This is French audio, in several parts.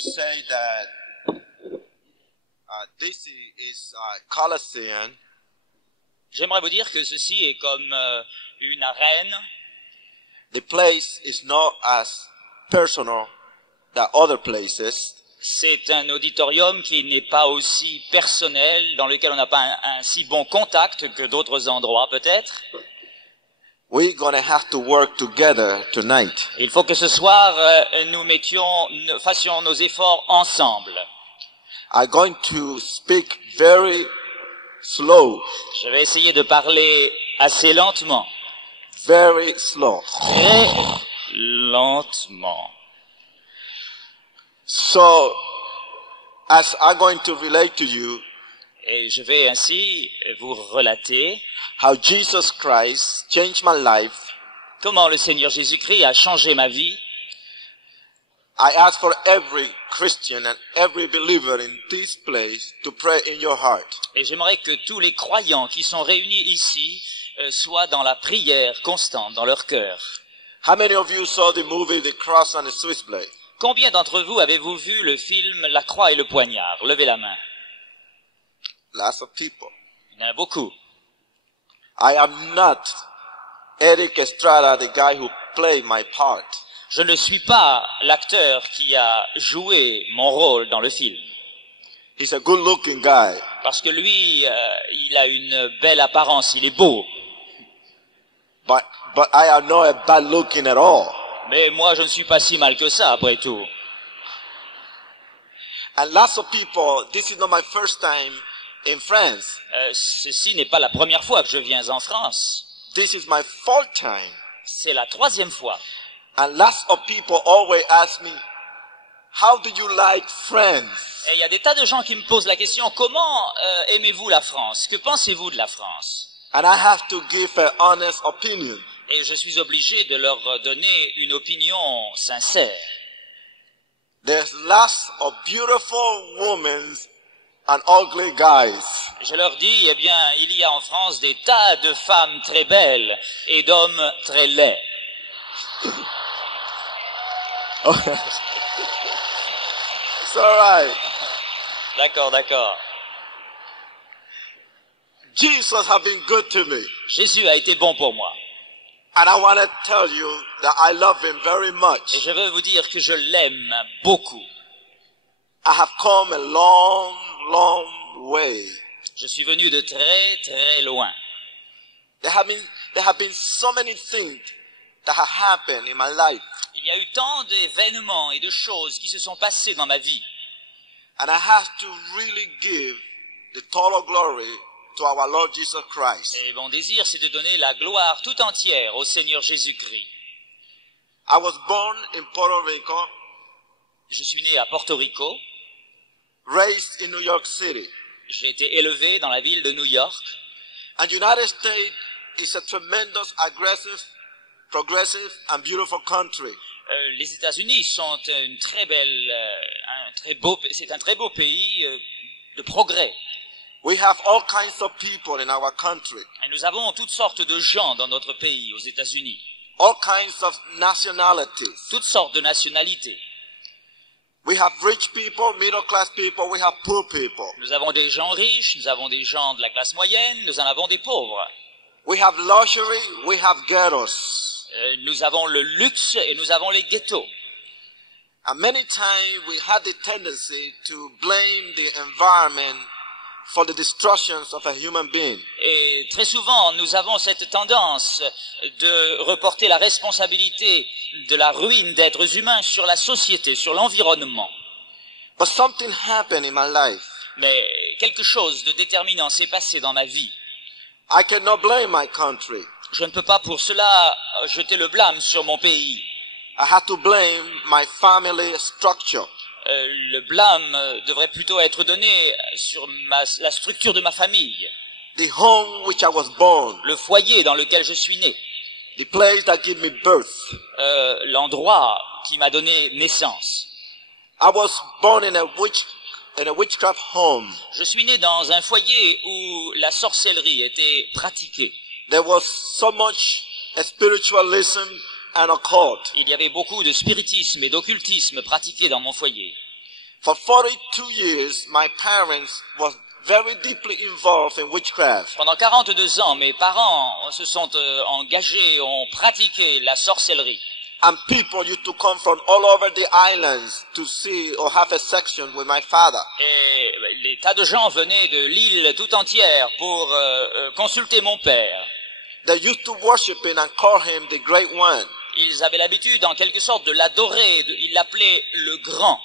to say that this is Colosseum. J'aimerais vous dire que ceci est comme une arène. The place is not as personal than other places. C'est un auditorium qui n'est pas aussi personnel, dans lequel on n'a pas un si bon contact que d'autres endroits peut-être. We're going to have to work together tonight. Il faut que ce soir, nous fassions nos efforts ensemble. I'm going to speak very slow. Je vais essayer de parler assez lentement. Very slow. Très lentement. So, as I'm going to relate to you, Et je vais ainsi vous relater how Jesus Christ changed my life. comment le Seigneur Jésus-Christ a changé ma vie. I ask for every Christian and every believer in this place to pray in your heart. Et j'aimerais que tous les croyants qui sont réunis ici soient dans la prière constante, dans leur cœur. How many of you saw the movie The Cross and the Switchblade? Combien d'entre vous avez-vous vu le film La Croix et le Poignard? Levez la main. Lots of people. Il y en a beaucoup. I am not Eric Estrada, the guy who played my part. Je ne suis pas l'acteur qui a joué mon rôle dans le film. He's a good-looking guy. Parce que lui, il a une belle apparence, il est beau. But I am not bad-looking at all. Mais moi, je ne suis pas si mal que ça, après tout. And lots of people, this is not my first time in France. Ceci n'est pas la première fois que je viens en France. This is my fourth time. C'est la troisième fois. And lots of people always ask me, how do you like France? Et il y a des tas de gens qui me posent la question, comment aimez-vous la France? Que pensez-vous de la France? And I have to give an honest opinion. Et je suis obligé de leur donner une opinion sincère. There's lots of beautiful women and ugly guys. Je leur dis, eh bien, il y a en France des tas de femmes très belles et d'hommes très laids. Okay. It's all right. D'accord, d'accord. Jesus has been good to me. Jésus a été bon pour moi. And I want to tell you that I love him very Et much. je veux vous dire que je l'aime beaucoup. I have come a long, long way. Je suis venu de très, très loin. There have been so many things that have happened in my life. Il y a eu tant d'événements et de choses qui se sont passées dans ma vie. And I have to really give the total glory to our Lord Jesus Christ. Et mon désir, c'est de donner la gloire tout entière au Seigneur Jésus-Christ. I was born in Puerto Rico, Je suis né à Porto Rico. raised in New York City. J'ai été élevé dans la ville de New York. And United States is a tremendous, aggressive, progressive, and beautiful country. Les États-Unis sont une très belle, c'est un très beau pays de progrès. We have all kinds of people in our country, Et nous avons toutes sortes de gens dans notre pays, aux États-Unis. all kinds of nationalities. Toutes sortes de nationalités. We have rich people, middle class people, we have poor people. Nous avons des gens riches, nous avons des gens de la classe moyenne, nous en avons des pauvres. We have luxury, we have ghettos. Nous avons le luxe et nous avons les ghettos. And many times we had the tendency to blame the environment for the destructions of a human being. Et très souvent, nous avons cette tendance de reporter la responsabilité de la ruine d'êtres humains sur la société, sur l'environnement. But something happened in my life. Mais quelque chose de déterminant s'est passé dans ma vie. I cannot blame my country. Je ne peux pas pour cela jeter le blâme sur mon pays. I had to blame my family structure. Le blâme devrait plutôt être donné sur la structure de ma famille, The home which I was born. le foyer dans lequel je suis né, The place that gave me birth. l'endroit qui m'a donné naissance. I was born in a witchcraft home. Je suis né dans un foyer où la sorcellerie était pratiquée. There was so much spiritualism and occult. Il y avait beaucoup de spiritisme et d'occultisme pratiqué dans mon foyer. For 42 years, my parents were very deeply involved in witchcraft. Pendant 42 ans, mes parents se sont engagés, ont pratiqué la sorcellerie. And people used to come from all over the islands to see or have a section with my father. Et les tas de gens venaient de l'île tout entière pour consulter mon père. They used to worship him and call him the Great One. Ils avaient l'habitude, en quelque sorte, de l'adorer. Ils l'appelaient le Grand.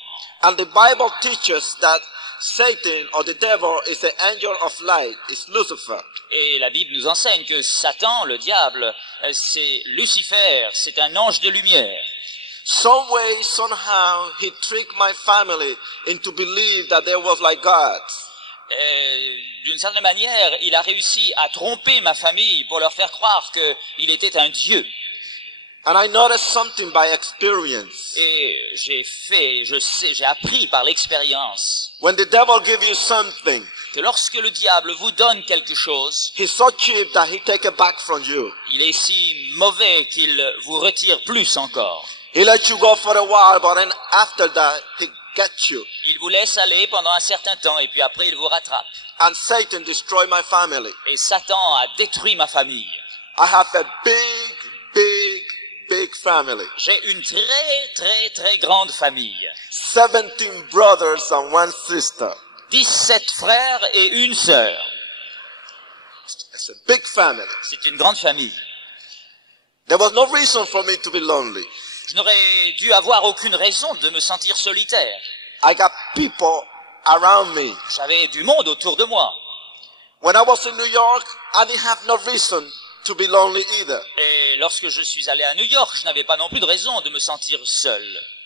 And the Bible teaches that Satan or the devil is an angel of light, is Lucifer. Et la Bible nous enseigne que Satan, le diable, c'est Lucifer, c'est un ange de lumière. Some way, somehow, he tricked my family into believe that there was like God. D'une certaine manière, il a réussi à tromper ma famille pour leur faire croire qu'il était un Dieu. And I noticed something by experience. Et j'ai appris par l'expérience When the devil gives you something, que lorsque le diable vous donne quelque chose, he's so cheap that he take it back from you. il est si mauvais qu'il vous retire plus encore. He let you go for a while, but then after that, he gets you. Il vous laisse aller pendant un certain temps et puis après il vous rattrape. And Satan destroyed my family. Et Satan a détruit ma famille. I have a big family. J'ai une très grande famille. 17 brothers and 1 sister. 17 frères et une sœur. It's a big family. C'est une grande famille. There was no reason for me to be lonely. Je n'aurais dû avoir aucune raison de me sentir solitaire. I got people around me. J'avais du monde autour de moi. When I was in New York, I didn't have no reason to be lonely either. Et lorsque je suis allé à New York, je n'avais pas non plus de raison de me sentir seul.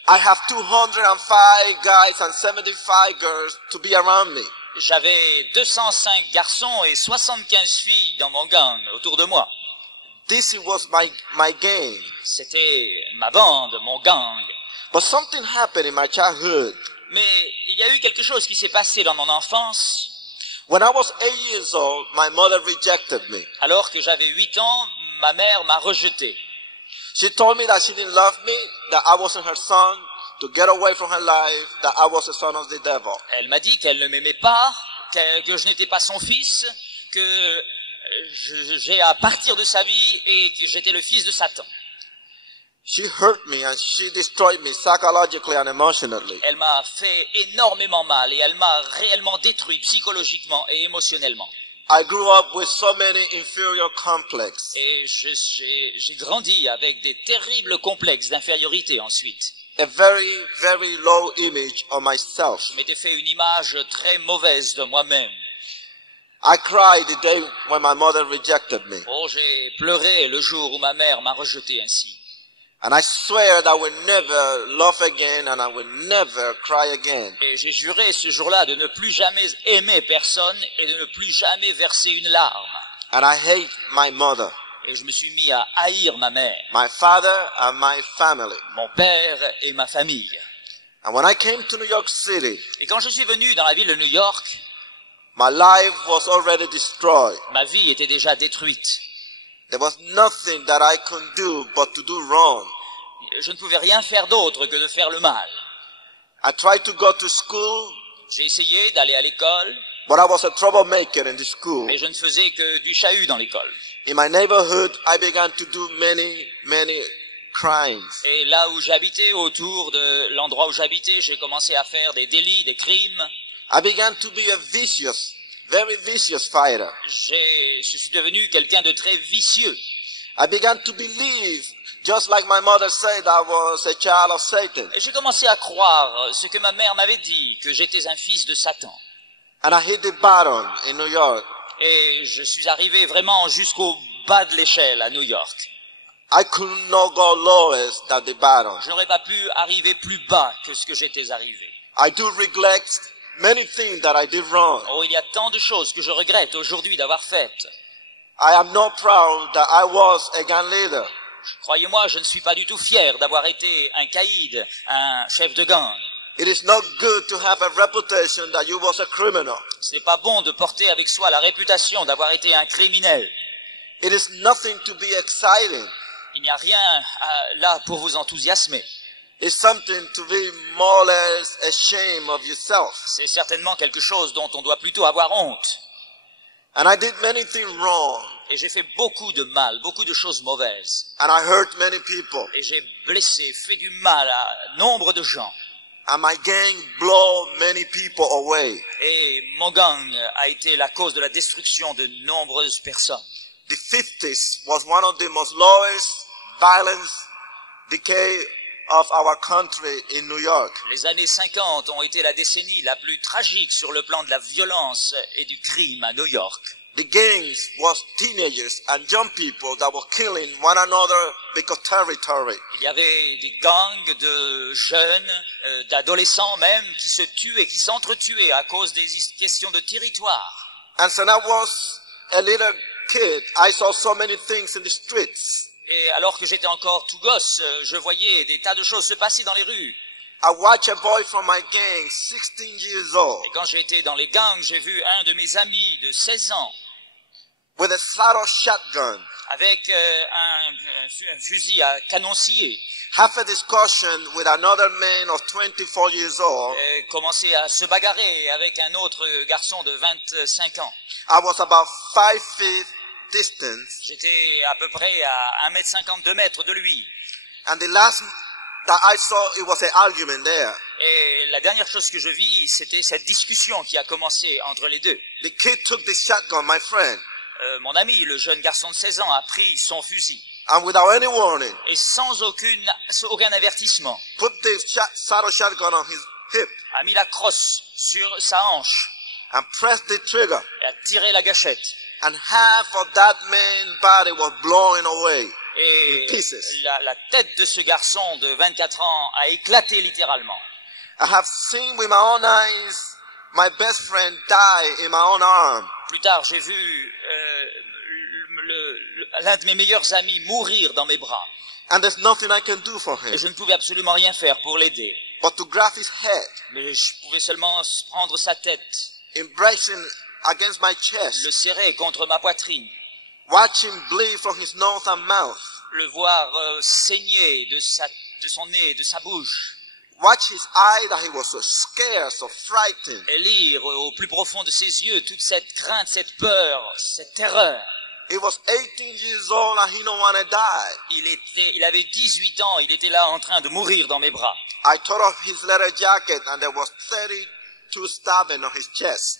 I have 205 guys and 75 girls to be around me. J'avais 205 garçons et 75 filles dans mon gang autour de moi. This was my gang. C'était ma bande, mon gang. But something happened in my childhood. Mais il y a eu quelque chose qui s'est passé dans mon enfance. When I was 8 years old, my mother rejected me. Alors que j'avais 8 ans, ma mère m'a rejeté. She told me that she didn't love me, that I wasn't her son, to get away from her life, that I was the son of the devil. Elle m'a dit qu'elle ne m'aimait pas, que je n'étais pas son fils, que j'ai à partir de sa vie et que j'étais le fils de Satan. She hurt me and she destroyed me psychologically and emotionally. Elle m'a fait énormément mal et elle m'a réellement détruit psychologiquement et émotionnellement. I grew up with so many inferior complexes. Et j'ai grandi avec des terribles complexes d'infériorité ensuite. A very low image of myself. Je m'étais fait une image très mauvaise de moi-même. I cried the day when my mother rejected me. Oh, j'ai pleuré le jour où ma mère m'a rejeté ainsi. And I swear that I will never love again and I will never cry again. Et j'ai juré ce jour-là de ne plus jamais aimer personne et de ne plus jamais verser une larme. And I hate my mother, Et je me suis mis à haïr ma mère, my father and my family. mon père et ma famille. And when I came to New York City, Et quand je suis venu dans la ville de New York, my life was already destroyed. ma vie était déjà détruite. There was nothing that I could do but to do wrong. Je ne pouvais rien faire d'autre que de faire le mal. I tried to go to school, J'ai essayé d'aller à l'école, but I was a troublemaker in the school. mais je ne faisais que du chahut dans l'école. In my neighborhood, I began to do many crimes. Et là où j'habitais, autour de l'endroit où j'habitais, j'ai commencé à faire des délits, des crimes. I began to be a very vicious fighter. Je suis devenu quelqu'un de très vicieux. I began to believe, just like my mother said, I was a child of Satan. Et j'ai commencé à croire ce que ma mère m'avait dit, que j'étais un fils de Satan. And I hit the bottom in New York. Et je suis arrivé vraiment jusqu'au bas de l'échelle à New York. I could not go lower than the bottom. Je n'aurais pas pu arriver plus bas que ce que j'étais arrivé. I do regret many things that I did wrong. Oh, il y a tant de choses que je regrette aujourd'hui d'avoir faites. I am not proud that I was a gang leader. Croyez-moi, je ne suis pas du tout fier d'avoir été un caïd, un chef de gang. It is not good to have a reputation that you was a criminal. Ce n'est pas bon de porter avec soi la réputation d'avoir été un criminel. It is nothing to be exciting. Il n'y a rien là pour vous enthousiasmer. is something to be more or less ashamed of yourself. C'est certainement quelque chose dont on doit plutôt avoir honte. And I did many things wrong. Et j'ai fait beaucoup de mal, beaucoup de choses mauvaises. And I hurt many people. Et j'ai blessé, fait du mal à nombre de gens. And my gang blow many people away. Et mon gang a été la cause de la destruction de nombreuses personnes. The 50s was one of the most lowest violence decay of our country in New York. Les années 50 ont été la décennie la plus tragique sur le plan de la violence et du crime à New York. The gangs was teenagers and young people that were killing one another because territory. Il y avait des gangs de jeunes, d'adolescents même, qui se tuaient, qui s'entretuaient à cause des questions de territoire. And so when I was a little kid, I saw so many things in the streets. Et alors que j'étais encore tout gosse, je voyais des tas de choses se passer dans les rues. I watched a boy from my gang, 16 years old, Et quand j'étais dans les gangs, j'ai vu un de mes amis de 16 ans with a saddle shotgun, avec un fusil à canon scié, have a discussion with another man of 24 years old. commencer à se bagarrer avec un autre garçon de 25 ans. I was about 5 feet distance, J'étais à peu près à 1,50 m, 2 mètres de lui. and the last that I saw, it was an argument there. Et la dernière chose que je vis, c'était cette discussion qui a commencé entre les deux. The kid took the shotgun, my friend, Mon ami, le jeune garçon de 16 ans, a pris son fusil. and without any warning, Et sans aucun avertissement, put the saddle shotgun on his hip a mis la crosse sur sa hanche and pressed the trigger, et a tiré la gâchette. and half of that man's body was blowing away Et in pieces. la tête de ce garçon de 24 ans a éclaté littéralement. I have seen with my own eyes my best friend die in my own arm. Plus tard, j'ai vu l'un de mes meilleurs amis mourir dans mes bras. And there's nothing I can do for Et him je ne pouvais absolument rien faire pour l'aider. but to grab his head, Mais je pouvais seulement prendre sa tête, embracing against my chest, le serrer contre ma poitrine, watch him bleed from his nose and mouth, le voir saigner de son nez, de sa bouche, watch his eye that he was so scared, so frightened. et lire au plus profond de ses yeux toute cette crainte, cette peur, cette terreur. He was 18 years old and he don't want to die. Il avait 18 ans, il était là en train de mourir dans mes bras. I tore off his leather jacket and there was 32 stabbing on his chest.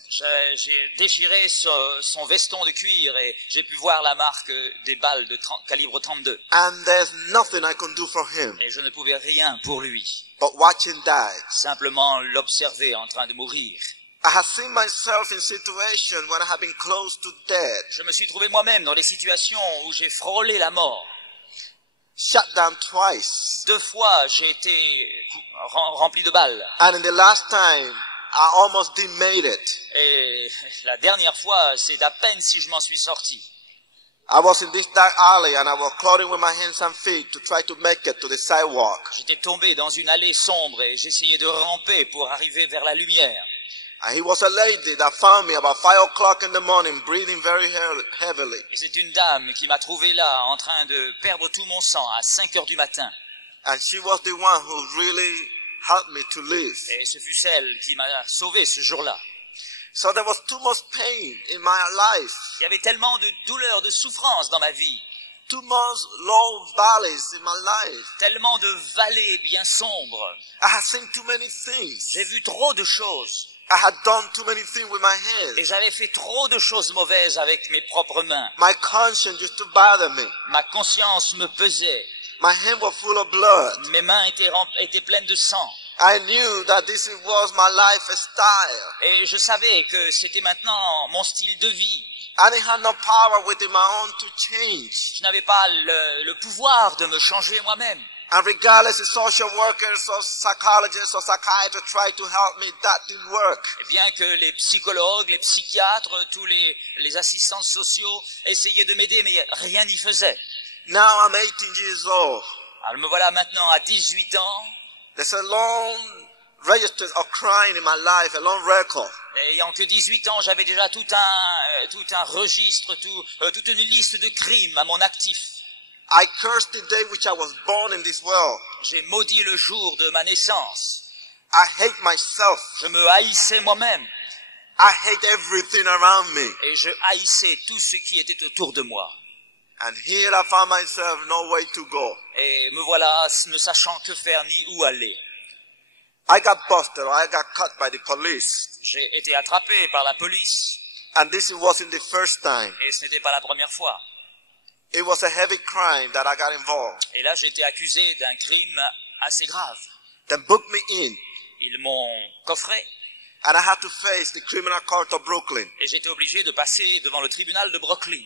J'ai déchiré son veston de cuir et j'ai pu voir la marque des balles de calibre 32. And there's nothing I can do for him Et je ne pouvais rien pour lui. but watch him die. Simplement l'observer en train de mourir. I have seen myself in situations when I have been close to death, Je me suis trouvé moi-même dans des situations où j'ai frôlé la mort. shot down twice. 2 fois, j'ai été rempli de balles. And in the last time, I almost didn't make it. Et la dernière fois, c'est à peine si je m'en suis sorti. I was in this dark alley and I was clawing with my hands and feet to try to make it to the sidewalk. J'étais tombé dans une allée sombre et j'essayais de ramper pour arriver vers la lumière. And he was a lady that found me about 5 o'clock in the morning, breathing very heavily. Et c'est une dame qui m'a trouvé là, en train de perdre tout mon sang à 5 heures du matin. And she was the one who really helped me to live. Et ce fut celle qui m'a sauvé ce jour-là. So there was too much pain in my life, Il y avait tellement de douleur, de souffrance dans ma vie. too much low valleys in my life. Tellement de vallées bien sombres. I had seen too many things. J'ai vu trop de choses. I had done too many things with my hands. Et j'avais fait trop de choses mauvaises avec mes propres mains. My conscience used to bother me. Ma conscience me pesait. My hands were full of blood. Mes mains étaient pleines de sang. I knew that this was my lifestyle. Et je savais que c'était maintenant mon style de vie. I didn't have no power within my own to change. Je n'avais pas le pouvoir de me changer moi-même. And regardless if social workers or psychologists or psychiatrists tried to help me, that didn't work. Et bien que les psychologues, les psychiatres, tous les assistants sociaux essayaient de m'aider, mais rien n'y faisait. Now I'm 18 years old. Alors me voilà maintenant à 18 ans. There's a long register of crime in my life, a long record. Et ayant que 18 ans, j'avais déjà tout un registre, toute une liste de crimes à mon actif. I cursed the day which I was born in this world. J'ai maudit le jour de ma naissance. I hate myself. Je me haïssais moi-même. I hate everything around me. Et je haïssais tout ce qui était autour de moi. And here I found myself no way to go. Et me voilà ne sachant que faire ni où aller. I got busted or I got caught by the police. J'ai été attrapé par la police. And this wasn't the first time. Et ce n'était pas la première fois. It was a heavy crime that I got involved. Et là, j'ai été accusé d'un crime assez grave. They booked me in. Ils m'ont coffré. And I had to face the criminal court of Brooklyn. Et j'étais obligé de passer devant le tribunal de Brooklyn.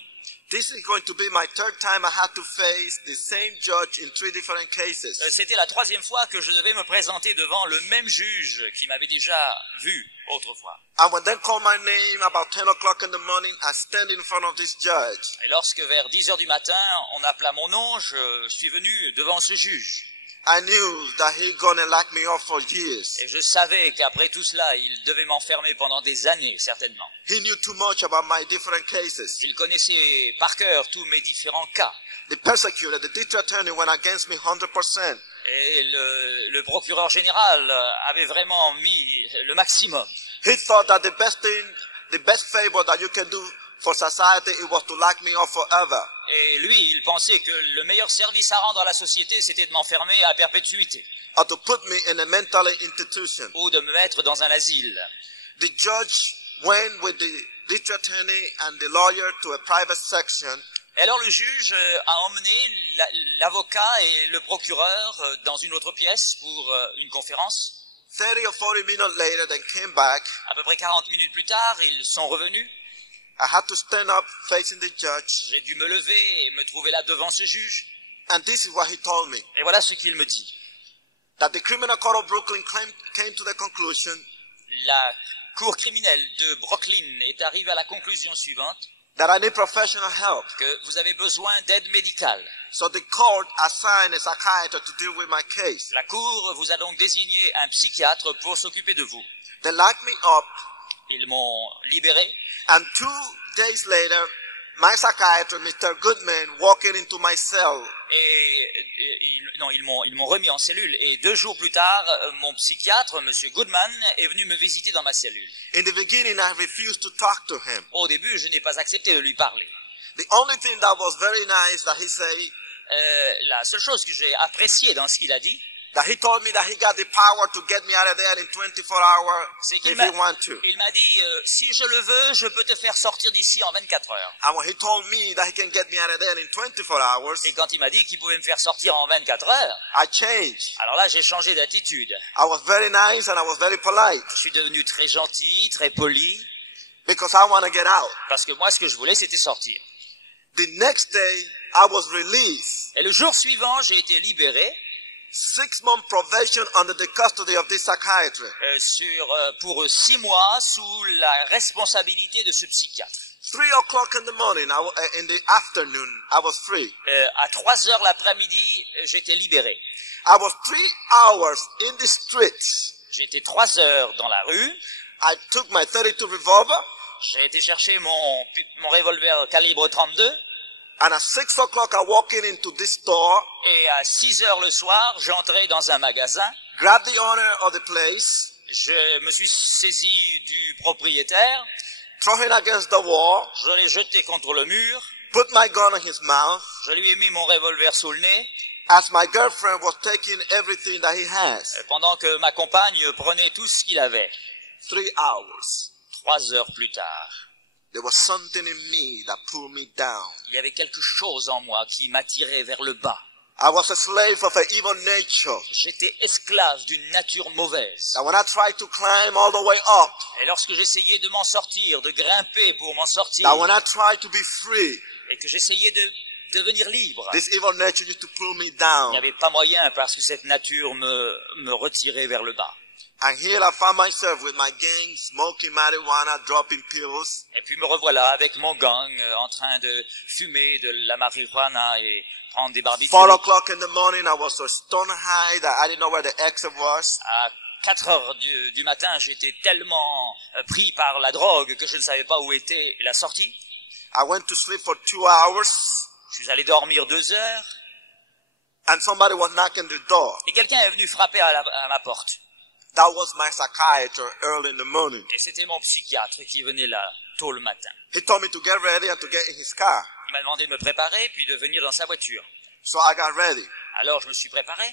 This is going to be my third time I had to face the same judge in 3 different cases. C'était la 3e fois que je devais me présenter devant le même juge qui m'avait déjà vu autrefois. And when they called my name about 10 o'clock in the morning, I stand in front of this judge. Et lorsque vers 10 heures du matin, on appela mon nom, je suis venu devant ce juge. I knew that he gonna lock me up for years. Et je savais qu'après tout cela, il devait m'enfermer pendant des années, certainement. He knew too much about my different cases. Il connaissait par cœur tous mes différents cas. The prosecutor, the district attorney went against me 100%. Et le procureur général avait vraiment mis le maximum. He thought that the best favor that you can do for society, it was to lock me up forever. Et lui, il pensait que le meilleur service à rendre à la société, c'était de m'enfermer à perpétuité. Or to put me in a mental institution. Ou de me mettre dans un asile. The judge went with the district attorney and the lawyer to a private section. Et alors le juge a emmené l'avocat et le procureur dans une autre pièce pour une conférence. 30 or 40 minutes later, they came back. À peu près 40 minutes plus tard, ils sont revenus. I had to stand up facing the judge. J'ai dû me lever et me trouver là devant ce juge. And this is what he told me. Et voilà ce qu'il me dit. That the criminal court of Brooklyn came to the conclusion. La cour criminelle de Brooklyn est arrivée à la conclusion suivante. That I need professional help. Que vous avez besoin d'aide médicale. So the court assigned a psychiatrist to deal with my case. La cour vous a donc désigné un psychiatre pour s'occuper de vous. They locked me up. Ils m'ont libéré. And 2 days later, my psychiatrist, Mr. Goodman, walked into my cell. Ils m'ont remis en cellule. Et 2 jours plus tard, mon psychiatre, Monsieur Goodman, est venu me visiter dans ma cellule. In the beginning, I refused to talk to him. Au début, je n'ai pas accepté de lui parler. The only thing that was very nice that he said. La seule chose que j'ai appréciée dans ce qu'il a dit, that he told me that he got the power to get me out of there in 24 hours if he want to. Il m'a dit, si je le veux, je peux te faire sortir d'ici en 24 heures. And when he told me that he can get me out of there in 24 hours, et quand il m'a dit qu'il pouvait me faire sortir en 24 heures, I changed. Alors là, j'ai changé d'attitude. I was very nice and I was very polite. Je suis devenu très gentil, très poli. Because I want to get out. Parce que moi, ce que je voulais, c'était sortir. The next day, I was released. Et le jour suivant, j'ai été libéré. 6-month probation under the custody of this psychiatrist. Pour 6 mois sous la responsabilité de ce psychiatre. 3 o'clock in the morning, in the afternoon, I was free. À 3 heures l'après-midi, j'étais libéré. I was 3 hours in the streets. J'étais 3 heures dans la rue. I took my 32 revolver. J'ai été chercher mon revolver calibre 32. And at 6 o'clock, I walked into this store. Et à 6 heures le soir, j'entrais dans un magasin. Grabbed the owner of the place. Je me suis saisi du propriétaire. Throw him against the wall. Je l'ai jeté contre le mur. Put my gun in his mouth. Je lui ai mis mon revolver sous le nez. As my girlfriend was taking everything that he has. Pendant que ma compagne prenait tout ce qu'il avait. 3 hours. 3 heures plus tard. There was something in me that pulled me down. Il y avait quelque chose en moi qui m'attirait vers le bas. I was a slave of an evil nature. J'étais esclave d'une nature mauvaise. And when I tried to climb all the way up, et lorsque j'essayais de m'en sortir, de grimper pour m'en sortir, that when I tried to be free, et que j'essayais de devenir libre, this evil nature used to pull me down. Il n'y avait pas moyen parce que cette nature me retirait vers le bas. And here I found myself with my gang, smoking marijuana, dropping pills. Et puis me revoilà avec mon gang en train de fumer de la marijuana et prendre des barbitures. 4 o'clock in the morning, I was so stone high that I didn't know where the exit was. À 4 heures du matin, j'étais tellement pris par la drogue que je ne savais pas où était la sortie. I went to sleep for 2 hours. Je suis allé dormir 2 heures and somebody was knocking the door. et quelqu'un est venu frapper à ma porte. That was my psychiatrist early in the morning. Et c'était mon psychiatre qui venait là, tôt le matin. He told me to get ready and to get in his car. Il m'a demandé de me préparer puis de venir dans sa voiture. So I got ready. Alors je me suis préparé.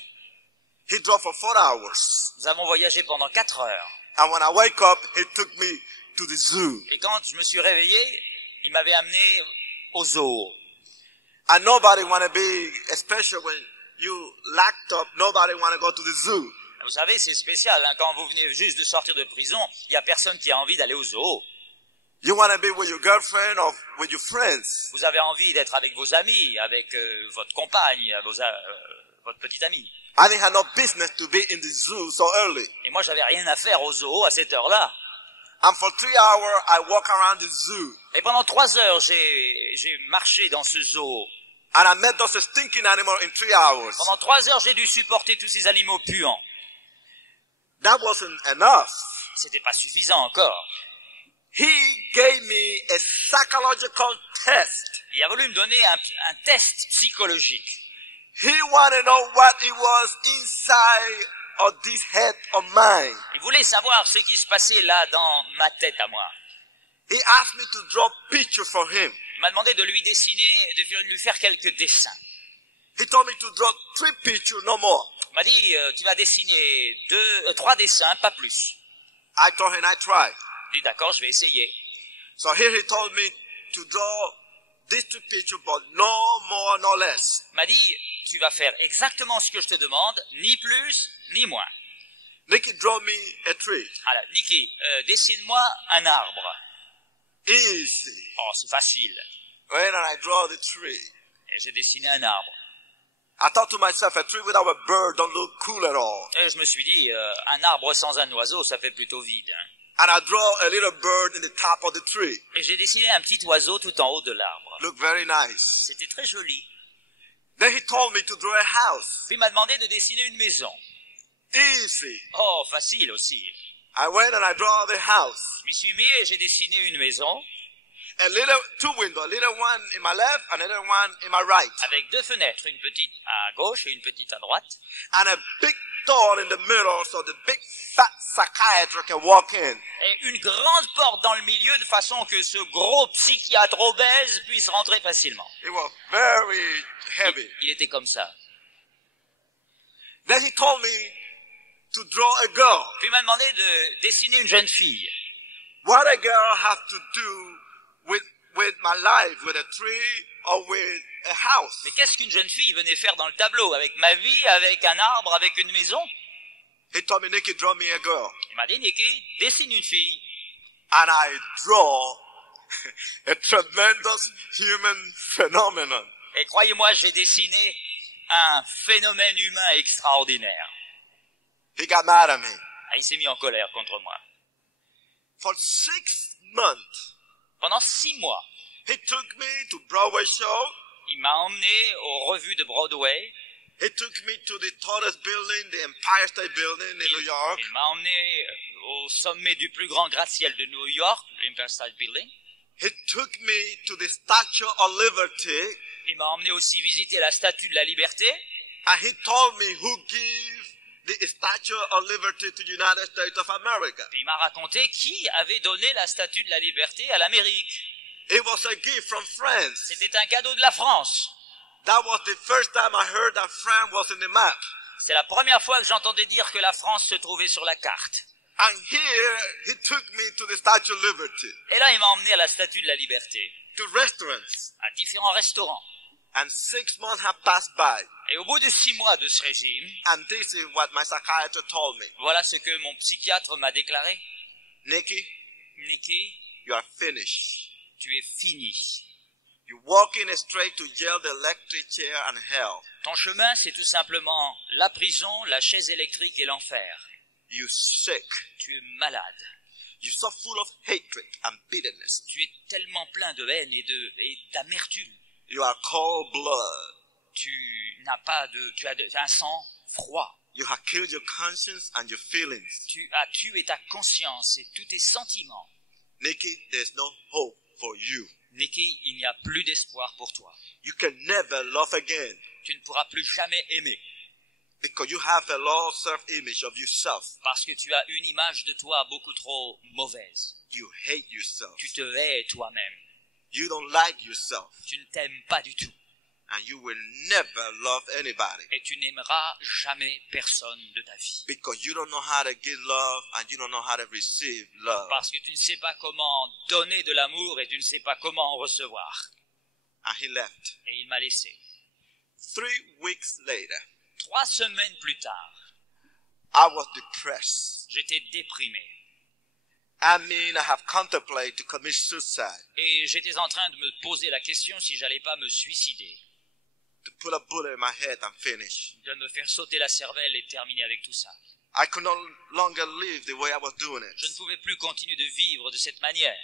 He drove for 4 hours. Nous avons voyagé pendant 4 heures. And when I wake up, he took me to the zoo. Et quand je me suis réveillé, il m'avait amené au zoo. And nobody want to be, especially when you locked up, nobody want to go to the zoo. Vous savez, c'est spécial, hein, quand vous venez juste de sortir de prison, il n'y a personne qui a envie d'aller au zoo. You want to be with your girlfriend or with your friends. Vous avez envie d'être avec vos amis, avec votre compagne, votre petite amie. I didn't have no business to be in the zoo so early. Et moi, j'avais rien à faire au zoo à cette heure-là. And for 3 hours, I walk around the zoo. Et pendant 3 heures, j'ai marché dans ce zoo. And I met those stinking animals in 3 hours. Pendant 3 heures, j'ai dû supporter tous ces animaux puants. That wasn't enough. C'était pas suffisant encore. He gave me a psychological test. Il a voulu me donner un test psychologique. He wanted to know what it was inside of this head of mine. Il voulait savoir ce qui se passait là dans ma tête à moi. He asked me to draw pictures for him. Il m'a demandé de lui dessiner, de lui faire quelques dessins. He told me to draw 3 pictures, no more. Il m'a dit, tu vas dessiner 3 dessins, pas plus. I told him I tried. J'ai dit, d'accord, je vais essayer. So here he told me to draw these 2 pictures, but no more, no less. Il m'a dit, tu vas faire exactement ce que je te demande, ni plus, ni moins. Nicky, draw me a tree. Alors, Nicky, dessine-moi un arbre. Easy. Oh, c'est facile. When I draw the tree, Et j'ai dessiné un arbre. I thought to myself, a tree without a bird don't look cool at all. Et je me suis dit, un arbre sans un oiseau, ça fait plutôt vide. Hein. And I draw a little bird in the top of the tree. Et j'ai dessiné un petit oiseau tout en haut de l'arbre. Look very nice. C'était très joli. Then he told me to draw a house. Puis il m'a demandé de dessiner une maison. Easy. Oh, facile aussi. I went and I draw the house. Je m'y suis mis et j'ai dessiné une maison A little 2 windows, a little one in my left and another one in my right. avec 2 fenêtres, une petite à gauche et une petite à droite. And a big door in the middle so the big fat psychiatrist can walk in. Et une grande porte dans le milieu de façon que ce gros psychiatre obèse puisse rentrer facilement. It was very heavy. Il était comme ça. Then he told me to draw a girl. Puis il m'a demandé de dessiner une jeune fille. What a girl has to do with my life, with a tree or with a house. Mais qu'est-ce qu'une jeune fille venait faire dans le tableau? Avec ma vie, avec un arbre, avec une maison? He told me, Nicky, draw me a girl. Il m'a dit, Nicky, dessine une fille. And I draw a tremendous human phenomenon. Et croyez-moi, j'ai dessiné un phénomène humain extraordinaire. He got mad at me. Ah, il s'est mis en colère contre moi. For 6 months, Pendant 6 mois, he took me to Broadway show. il m'a emmené aux revues de Broadway. He took me to the tallest building, the Empire State Building in New York. Il m'a emmené au sommet du plus grand gratte-ciel de New York, l'Empire State Building. He took me to the Statue of Liberty. Il m'a emmené aussi visiter la Statue de la Liberté. And he told me who gave the Statue of Liberty to the United States of America. Puis il m'a raconté qui avait donné la Statue de la Liberté à l'Amérique. It was a gift from France. C'était un cadeau de la France. That was the first time I heard that France was in the map. C'est la première fois que j'entendais dire que la France se trouvait sur la carte. And here, he took me to the Statue of Liberty, Et là, il m'a emmené à la Statue de la Liberté, to restaurants. à différents restaurants. And 6 months have passed by. Et au bout de 6 mois de ce régime, And this is what my psychiatrist told me. voilà ce que mon psychiatre m'a déclaré. Nicky, Nicky, you are finished. tu es fini. You're walking straight to jail, the electric chair, and hell. Ton chemin, c'est tout simplement la prison, la chaise électrique et l'enfer. You're sick. Tu es malade. You're so full of hatred and bitterness. Tu es tellement plein de haine et d'amertume. You are cold blood. Tu as un sang froid. You have killed your conscience and your feelings. Tu as tué ta conscience et tous tes sentiments. Nicky, there's no hope for you. Nicky, il n'y a plus d'espoir pour toi. You can never love again Tu ne pourras plus jamais aimer because you have a low self-image of yourself. parce que tu as une image de toi beaucoup trop mauvaise. You hate yourself. Tu te hais toi-même. You don't like yourself. Tu ne t'aimes pas du tout. And you will never love anybody Et tu n'aimeras jamais personne de ta vie. because you don't know how to give love and you don't know how to receive love. Parce que tu ne sais pas comment donner de l'amour et tu ne sais pas comment en recevoir. And he left. Et il m'a laissé. 3 weeks later, 3 semaines plus tard, I was depressed. j'étais déprimé. I mean, I have contemplated to commit suicide, Et j'étais en train de me poser la question si j'allais pas me suicider. to put a bullet in my head and finish. De me faire sauter la cervelle et terminer avec tout ça. I could no longer live the way I was doing it. Je ne pouvais plus continuer de vivre de cette manière.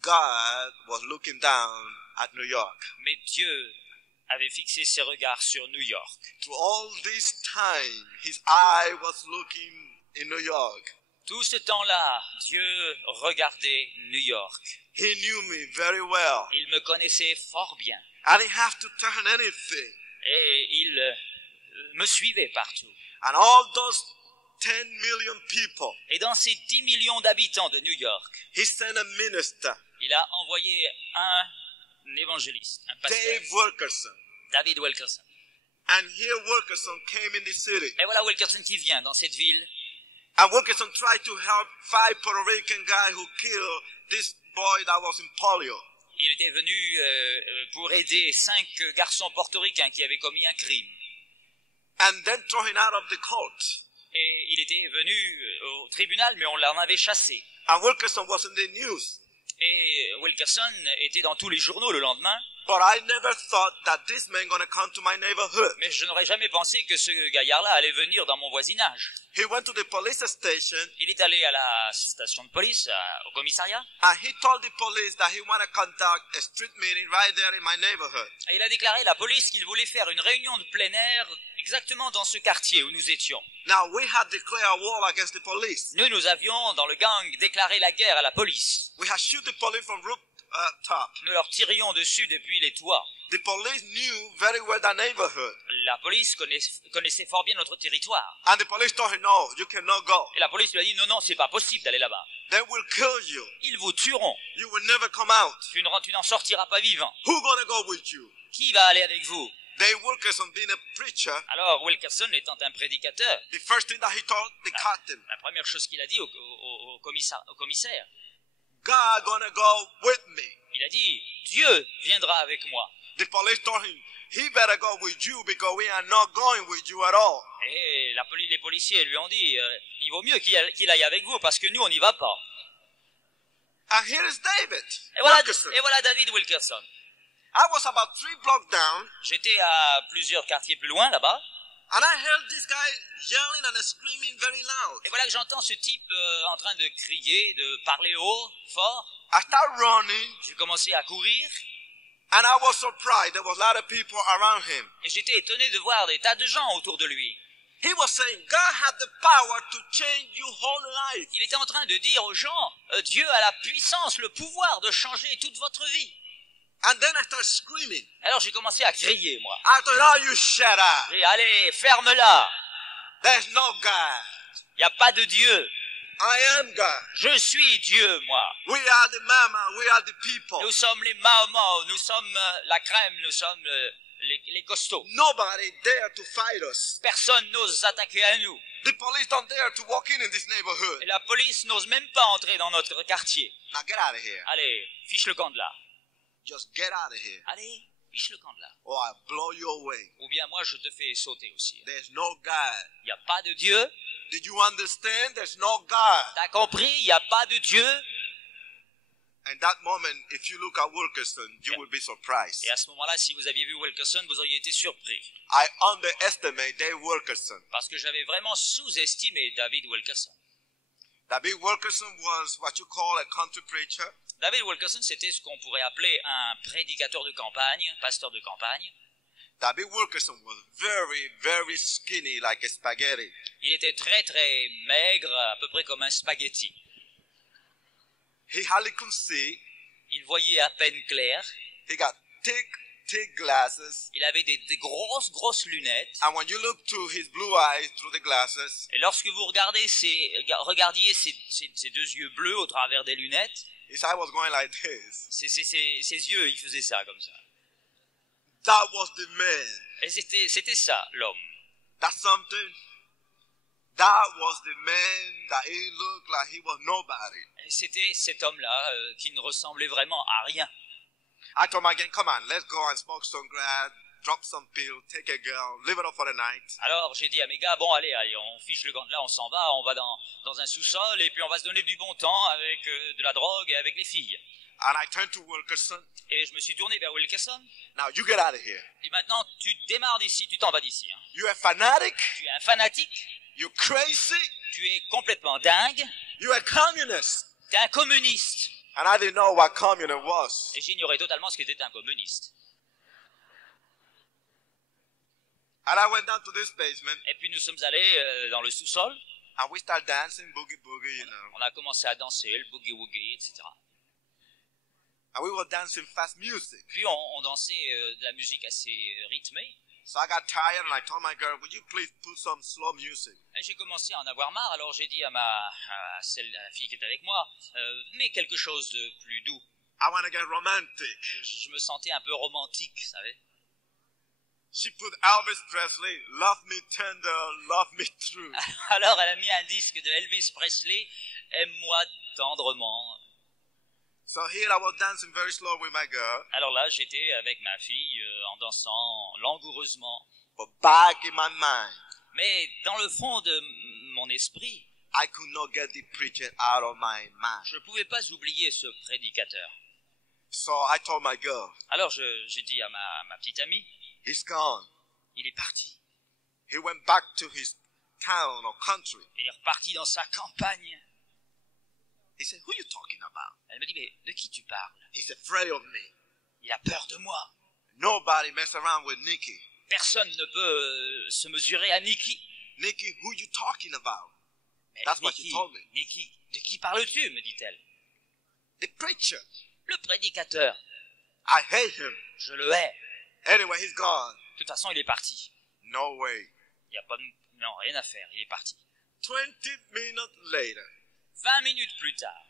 God was looking down at New York. Mais Dieu avait fixé ses regards sur New York. Through all this time, his eye was looking in New York. Tout ce temps-là, Dieu regardait New York. He knew me very well. Il me connaissait fort bien. I didn't have to turn anything. Et il me suivait partout. And all those 10 million people, Et dans ces 10 millions d'habitants de New York, he sent a minister, il a envoyé un évangéliste, un pasteur, Dave Wilkerson. David Wilkerson. And here Wilkerson came in the city. Et voilà Wilkerson qui vient dans cette ville. And Wilkerson tried to help 5 Puerto Rican guys who killed this boy that was in polio. Il était venu pour aider 5 garçons portoricains qui avaient commis un crime. And then throw him out of the court. Et il était venu au tribunal, mais on l'en avait chassé. And Wilkerson was in the news. Et Wilkerson était dans tous les journaux le lendemain. But I never thought that this man gonna come to my neighborhood. Mais je n'aurais jamais pensé que ce gaillard-là allait venir dans mon voisinage. He went to the police station Il est allé à la station de police, au commissariat, and he told the police that he wanted to conduct a street meeting right there in my neighborhood. et il a déclaré à la police qu'il voulait faire une réunion de plein air exactement dans ce quartier où nous étions. Now we had declared war against the police. Nous avions, dans le gang, déclaré la guerre à la police. We had shoot the police from rooftop. Nous leur tirions dessus depuis les toits. The police knew very well the neighborhood. La police connaissait fort bien notre territoire. And the police told him, no, you cannot go. Et la police lui a dit, non, c'est pas possible d'aller là-bas. They will kill you. Ils vous tueront. You will never come out. Tu n'en sortiras pas vivant. Who gonna go with you? Qui va aller avec vous? Dave Wilkerson, being a preacher, Alors, Wilkerson étant un prédicateur, the first thing that he told the captain, la première chose qu'il a dit au commissaire, God gonna go with me. il a dit, Dieu viendra avec moi. The police told him, he better go with you because we are not going with you at all. Et les policiers lui ont dit, il vaut mieux qu'il aille avec vous parce que nous, on n'y va pas. And here is David Wilkerson. Et voilà David Wilkerson. I was about 3 blocks down, J'étais à plusieurs quartiers plus loin, là-bas, and I heard this guy yelling and screaming very loud. et voilà que j'entends ce type en train de crier, de parler haut, fort. I started running, J'ai commencé à courir, and I was surprised. There was a lot of people around him. et j'étais étonné de voir des tas de gens autour de lui. He was saying, God had the power to change your whole life. Il était en train de dire aux gens, Dieu a la puissance, le pouvoir de changer toute votre vie. And then I started screaming. Alors j'ai commencé à crier, moi. I thought, oh, you shut up. Et allez, ferme-la. There's no God. Il n'y a pas de Dieu. I am God. Je suis Dieu, moi. We are the mama. We are the people. Nous sommes les mamans, nous sommes la crème, nous sommes les costauds. Nobody dare to fight us. Personne n'ose s'attaquer à nous. The police don't dare to walk in this neighborhood. Et la police n'ose même pas entrer dans notre quartier. Now get out of here. Allez, fiche le camp de là. Just get out of here. Allez, fiche le camp de là. Or I'll blow you away. Ou bien moi, je te fais sauter aussi. There's no God. Il n'y a pas de Dieu. Did you understand? There's no God. T'as compris? Il n'y a pas de Dieu. And that moment, if you look at Wilkerson, you will be surprised. Et à ce moment-là, si vous aviez vu Wilkerson, vous auriez été surpris. I underestimate Dave Wilkerson. Parce que j'avais vraiment sous-estimé David Wilkerson. David Wilkerson was what you call a country preacher. David Wilkerson, c'était ce qu'on pourrait appeler un prédicateur de campagne, pasteur de campagne. David Wilkerson was very, very skinny like a spaghetti. Il était très très maigre, à peu près comme un spaghetti. He hardly could see. Il voyait à peine clair. He got thick glasses. Il avait des grosses lunettes. And when you look through his blue eyes through the glasses, Et lorsque vous regardiez ses deux yeux bleus au travers des lunettes, his eye was going like this. ses yeux, ils faisaient ça comme ça. That was the man. Et c'était ça, l'homme. That's something. That was the man that he looked like he was nobody. Et c'était cet homme-là qui ne ressemblait vraiment à rien. I told my gang, come on, let's go and smoke some grass, drop some pills, take a girl, live it up for the night. Alors j'ai dit à mes gars, bon allez, on fiche le camp de là, on s'en va, on va dans un sous-sol et puis on va se donner du bon temps avec de la drogue et avec les filles. And I turned to Wilkerson. Et je me suis tourné vers Wilkerson. Now you get out of here. Et maintenant tu démarres d'ici, tu t'en vas d'ici. Hein. You're a fanatic. Tu es un fanatique. You're crazy. Tu es complètement dingue. You're a communist. Tu es un communiste. And I didn't know what communism was. Et j'ignorais totalement ce qu'était un communiste. And I went down to this basement. Et puis nous sommes allés dans le sous-sol. And we started dancing boogie boogie, you know. On a commencé à danser, le boogie-woogie, etc. And we were dancing fast music. Puis on dansait de la musique assez rythmée. So I got tired and I told my girl, would you please put some slow music? Et j'ai commencé à en avoir marre, alors j'ai dit à la fille qui était avec moi, mets quelque chose de plus doux. I want to get romantic. Je me sentais un peu romantique, vous savez. She put Elvis Presley, Love Me Tender, Love Me True. Alors elle a mis un disque de Elvis Presley, Aime-moi tendrement. So here I was dancing very slow with my girl. Alors là, j'étais avec ma fille en dansant langoureusement. But back in my mind, Mais dans le fond de mon esprit, I could not get the preaching out of my mind. je ne pouvais pas oublier ce prédicateur. So I told my girl, Alors j'ai dit à ma petite amie, he's gone. il est parti. He went back to his town or country. Il est reparti dans sa campagne. He said, who are you talking about? Elle me dit, mais de qui tu parles? He's afraid of me. Il a peur de moi. Nobody mess around with Nikki. Personne ne peut se mesurer à Nikki. Nikki, who are you talking about? Mais That's what she told me. Nikki, de qui parles-tu, me dit-elle. The preacher. Le prédicateur. I hate him. Je le hais. Anyway, he's gone. De toute façon, il est parti. No way. Il n'y a pas non, rien à faire, il est parti. 20 minutes later, 20 minutes plus tard,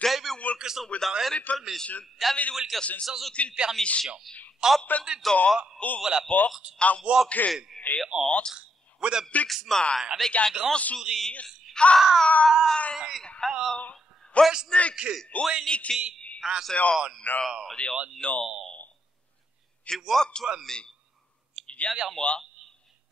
David Wilkerson, without any permission, David Wilkerson, sans aucune permission, opened the door ouvre la porte and walked in et entre with a big smile. avec un grand sourire. Hi! Oh, Where's Nikki? où est Nikki? And I say, oh On no. dit, oh non. He walked toward me. Il vient vers moi.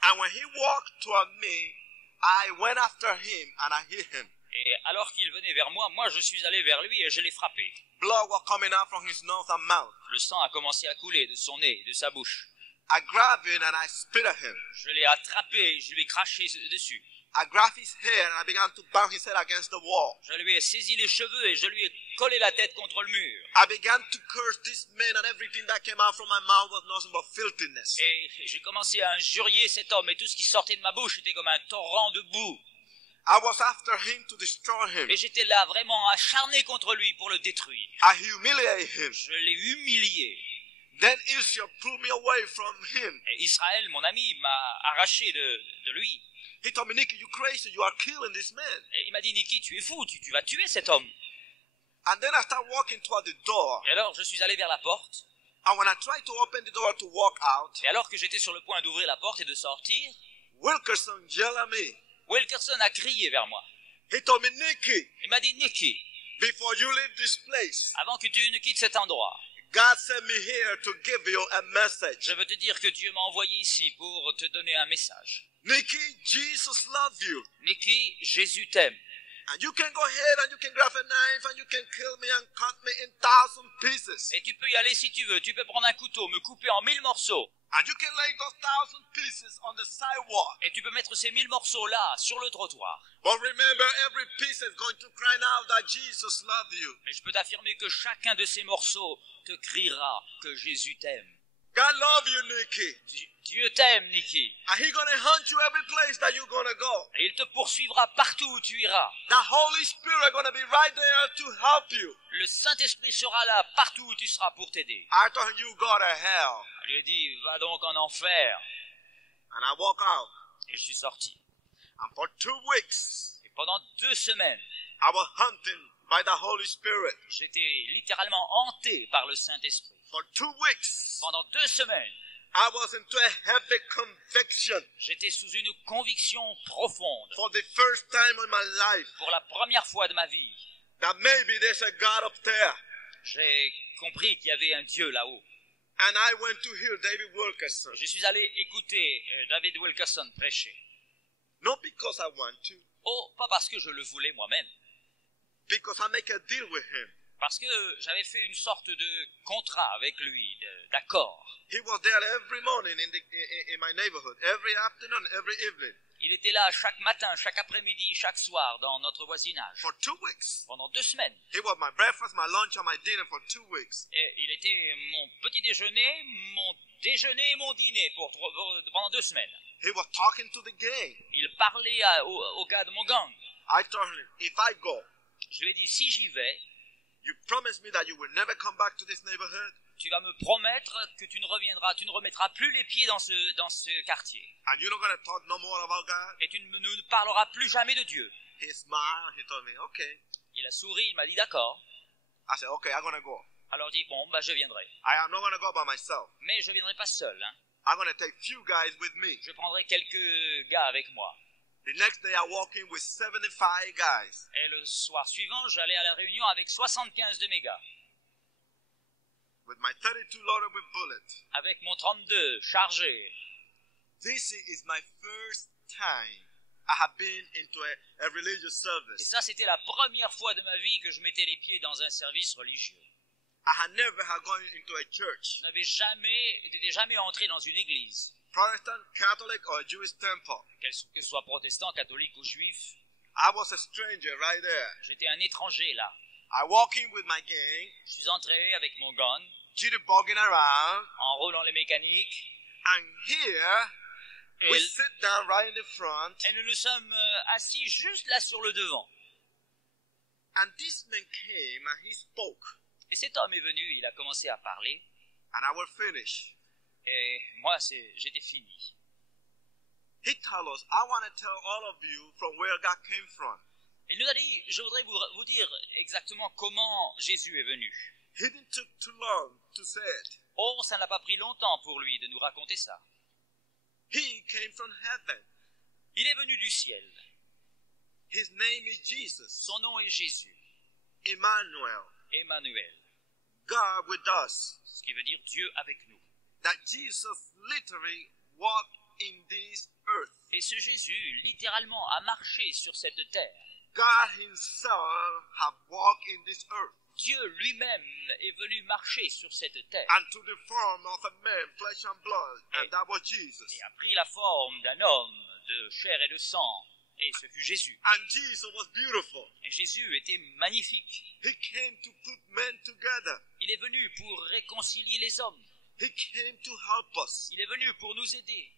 And when he walked toward me, I went after him and I hit him. Et alors qu'il venait vers moi, moi je suis allé vers lui et je l'ai frappé. Blood was coming out from his nose and mouth. Le sang a commencé à couler de son nez, de sa bouche. I grabbed him and I spit at him. Je l'ai attrapé, je lui ai craché dessus. I grabbed his hair and I began to bang his head against the wall. Je lui ai saisi les cheveux et je lui ai collé la tête contre le mur. I began to curse this man and everything that came out from my mouth was nothing but filthiness. Et j'ai commencé à injurier cet homme et tout ce qui sortait de ma bouche était comme un torrent de boue. I was after him to destroy him. Et j'étais là vraiment acharné contre lui pour le détruire. I humiliated him. Je l'ai humilié. Then Israel pulled me away from him. Et Israël, mon ami, m'a arraché de lui. He told me, Nikki, you crazy, you are killing this man. Et il m'a dit, Nikki, tu es fou, tu vas tuer cet homme. And then I started walking toward the door. Et alors, je suis allé vers la porte. And when I tried to open the door to walk out, Et alors que j'étais sur le point d'ouvrir la porte et de sortir, Wilkerson yelled at me. Wilkerson a crié vers moi. He told me, Nikki, Il m'a dit, Nikki, before you leave this place, avant que tu ne quittes cet endroit, God sent me here to give you a message. je veux te dire que Dieu m'a envoyé ici pour te donner un message. Nikki, Jesus loves you. Nikki, Jésus t'aime. And you can go ahead and you can grab a knife and you can kill me and cut me in 1,000 pieces. Et tu peux y aller si tu veux. Tu peux prendre un couteau, me couper en 1000 morceaux. And you can lay those 1,000 pieces on the sidewalk. Et tu peux mettre ces 1000 morceaux là, sur le trottoir. But remember, every piece is going to cry out that Jesus loves you. Mais je peux t'affirmer que chacun de ces morceaux te criera que Jésus t'aime. God loves you, Nikki. Dieu t'aime, Nicky. And He's going to hunt you every place that you're going to go. Et il te poursuivra partout où tu iras. The Holy Spirit going to be right there to help you. Le Saint-Esprit sera là partout où tu seras pour t'aider. I told him, you go to hell. Je lui ai dit, va donc en enfer. And I walk out. Et je suis sorti. And for 2 weeks, Et pendant 2 semaines, I was hunted by the Holy Spirit. j'étais littéralement hanté par le Saint-Esprit. For 2 weeks, Pendant 2 semaines, I was into a heavy conviction j'étais sous une conviction profonde for the first time in my life pour la première fois de ma vie. that maybe there's a God up there. J'ai compris qu'il y avait un Dieu là-haut. And I went to hear David Wilkerson. Je suis allé écouter David Wilkerson prêcher. Not because I want to, Oh, pas parce que je le voulais moi-même, because I make a deal with him. parce que j'avais fait une sorte de contrat avec lui, d'accord. He was there every morning in my neighborhood, every afternoon, every evening, Il était là chaque matin, chaque après-midi, chaque soir dans notre voisinage. for 2 weeks. Pendant 2 semaines. He was my breakfast, my lunch, and my dinner for 2 weeks. Et il était mon petit déjeuner, mon déjeuner et mon dîner pendant 2 semaines. He was talking to the gang. Il parlait aux gars de mon gang. I told him, if I go, Je lui ai dit, si j'y vais, you promise me that you will never come back to this neighborhood, tu vas me promettre que tu ne remettras plus les pieds dans ce quartier. and you're not going to talk no more about God. Et tu ne nous parleras plus jamais de Dieu. He smiled. He told me, okay. Il a souri, il m'a dit d'accord. I said, okay, I'm going to go. Alors je dis, bon, bah je viendrai. I am not going to go by myself. Mais je viendrai pas seul, hein. I'm going to take few guys with me. Je prendrai quelques gars avec moi. The next day, I walk in with 75 guys. Et le soir suivant, j'allais à la réunion avec 75 de mes gars. With my 32 loaded with bullets. Avec mon 32 chargé. This is my first time I have been into a religious Et service. ça, c'était la première fois de ma vie que je mettais les pieds dans un service religieux. I had never had gone into a church, Je n'étais jamais entré dans une église, Protestant, Catholic, or a Jewish temple. que ce soit protestant, catholique ou juif. I was a stranger right there. J'étais un étranger là. I walk in with my gang, Je suis entré avec mon gang, jitterbugging around, en roulant les mécaniques, and here et, we sit down right in the front, et nous nous sommes assis juste là sur le devant. and this man came and he spoke, Et cet homme est venu, il a commencé à parler, and I will finish. et moi, j'étais fini. He told us, I want to tell all of you from where God came from. Il nous a dit, je voudrais vous dire exactement comment Jésus est venu. He didn't take too long to say it. Or, ça n'a pas pris longtemps pour lui de nous raconter ça. He came from heaven. Il est venu du ciel. His name is Jesus, Son nom est Jésus, Emmanuel, Emmanuel, God with us. ce qui veut dire Dieu avec nous. That Jesus literally walked in this earth. Et ce Jésus, littéralement, a marché sur cette terre. God himself have walked in this earth. Dieu lui-même est venu marcher sur cette terre And to the form of a man, flesh and blood. And that was Jesus. et a pris la forme d'un homme de chair et de sang. Et ce fut Jésus. And Jesus was beautiful. Et Jésus était magnifique. He came to put men together. Il est venu pour réconcilier les hommes. He came to help us. Il est venu pour nous aider.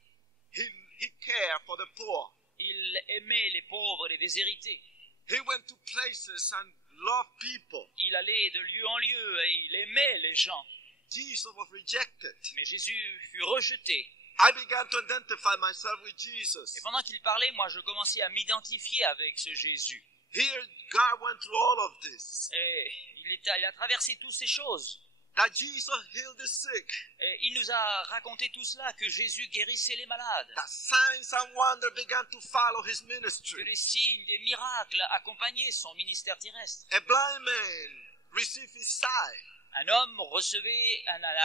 He cared for the poor. Il aimait les pauvres et les déshérités. He went to places and loved people. Il allait de lieu en lieu et il aimait les gens. Jesus was rejected. Mais Jésus fut rejeté. I began to identify myself with Jesus. Et pendant qu'il parlait, moi, je commençais à m'identifier avec ce Jésus. Here, God went through all of this. Et il a traversé toutes ces choses. That Jesus healed the sick. Et il nous a raconté tout cela, que Jésus guérissait les malades. That signs and wonders began to follow his Que ministry. des signes, des miracles accompagnaient son ministère terrestre. A blind man received his sight. Un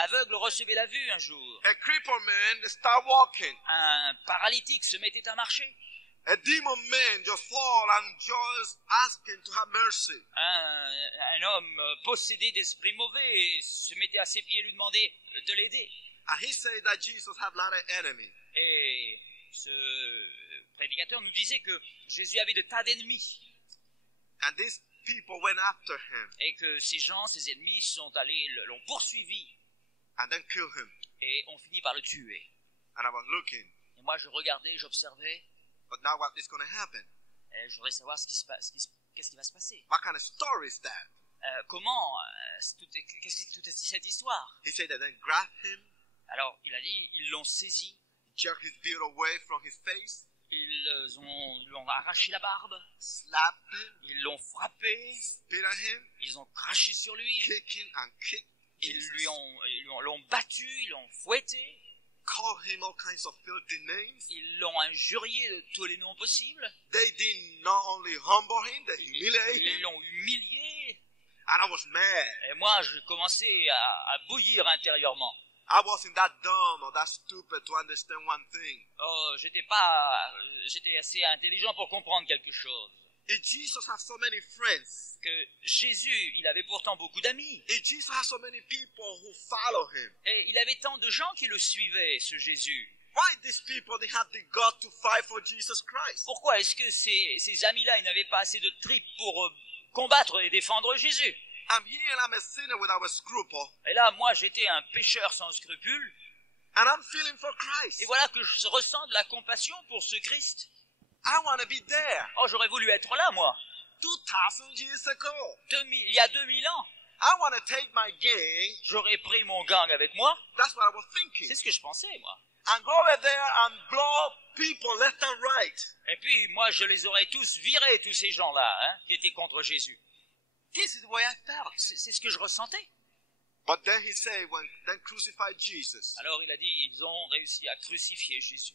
aveugle recevait la vue un jour. A crippled man started walking. Un paralytique se mettait à marcher. A demon man just fall and just asking to have mercy. Un homme possédé d'esprits mauvais se mettait à ses pieds et lui demandait de l'aider. And he said that Jesus had a lot of enemies. Et ce prédicateur nous disait que Jésus avait de tas d'ennemis. And these people went after him Et que ces gens, ces ennemis, l'ont poursuivi and then killed him. et ont fini par le tuer. And I was looking, Et moi, je regardais, j'observais. but now what is going to happen? Et je voudrais savoir qu'est-ce qui va se passer. What kind of story is that? Qu'est-ce que toute cette histoire? He said that then grabbed him, Alors, il a dit, ils l'ont saisi, jerked his beard away from his face, ils lui ont arraché la barbe, slapped him, ils l'ont frappé, spit at him, ils ont craché sur lui, kicking and kicked ils Jesus, l'ont battu, ils l'ont fouetté, called him all kinds of filthy names. ils l'ont injurié de tous les noms possibles, They did not only humble him, they humiliated ils him. l'ont humilié. And I was mad. Et moi, je commençais à bouillir intérieurement. I wasn't that dumb or that stupid to understand one thing. Oh, j'étais assez intelligent pour comprendre quelque chose. If Jesus has so many friends, Que Jésus, il avait pourtant beaucoup d'amis. if Jesus has so many people who follow him, Et il avait tant de gens qui le suivaient, ce Jésus. why these people they have the God to fight for Jesus Christ? Pourquoi est-ce que ces amis-là, ils n'avaient pas assez de tripes pour combattre et défendre Jésus? I'm here and I'm a sinner without a scruple, Et là, moi, j'étais un pécheur sans scrupules. and I'm feeling for Christ. Et voilà que je ressens de la compassion pour ce Christ. I want to be there. Oh, j'aurais voulu être là, moi. 2,000 years ago. Il y a 2000 ans. I want to take my gang. J'aurais pris mon gang avec moi. That's what I was thinking. C'est ce que je pensais, moi. And go over there and blow people left and right. Et puis, moi, je les aurais tous virés, tous ces gens-là, hein, qui étaient contre Jésus. This is the way I felt. C'est ce que je ressentais. But then he said, then crucify Jesus. Alors, il a dit, ils ont réussi à crucifier Jésus.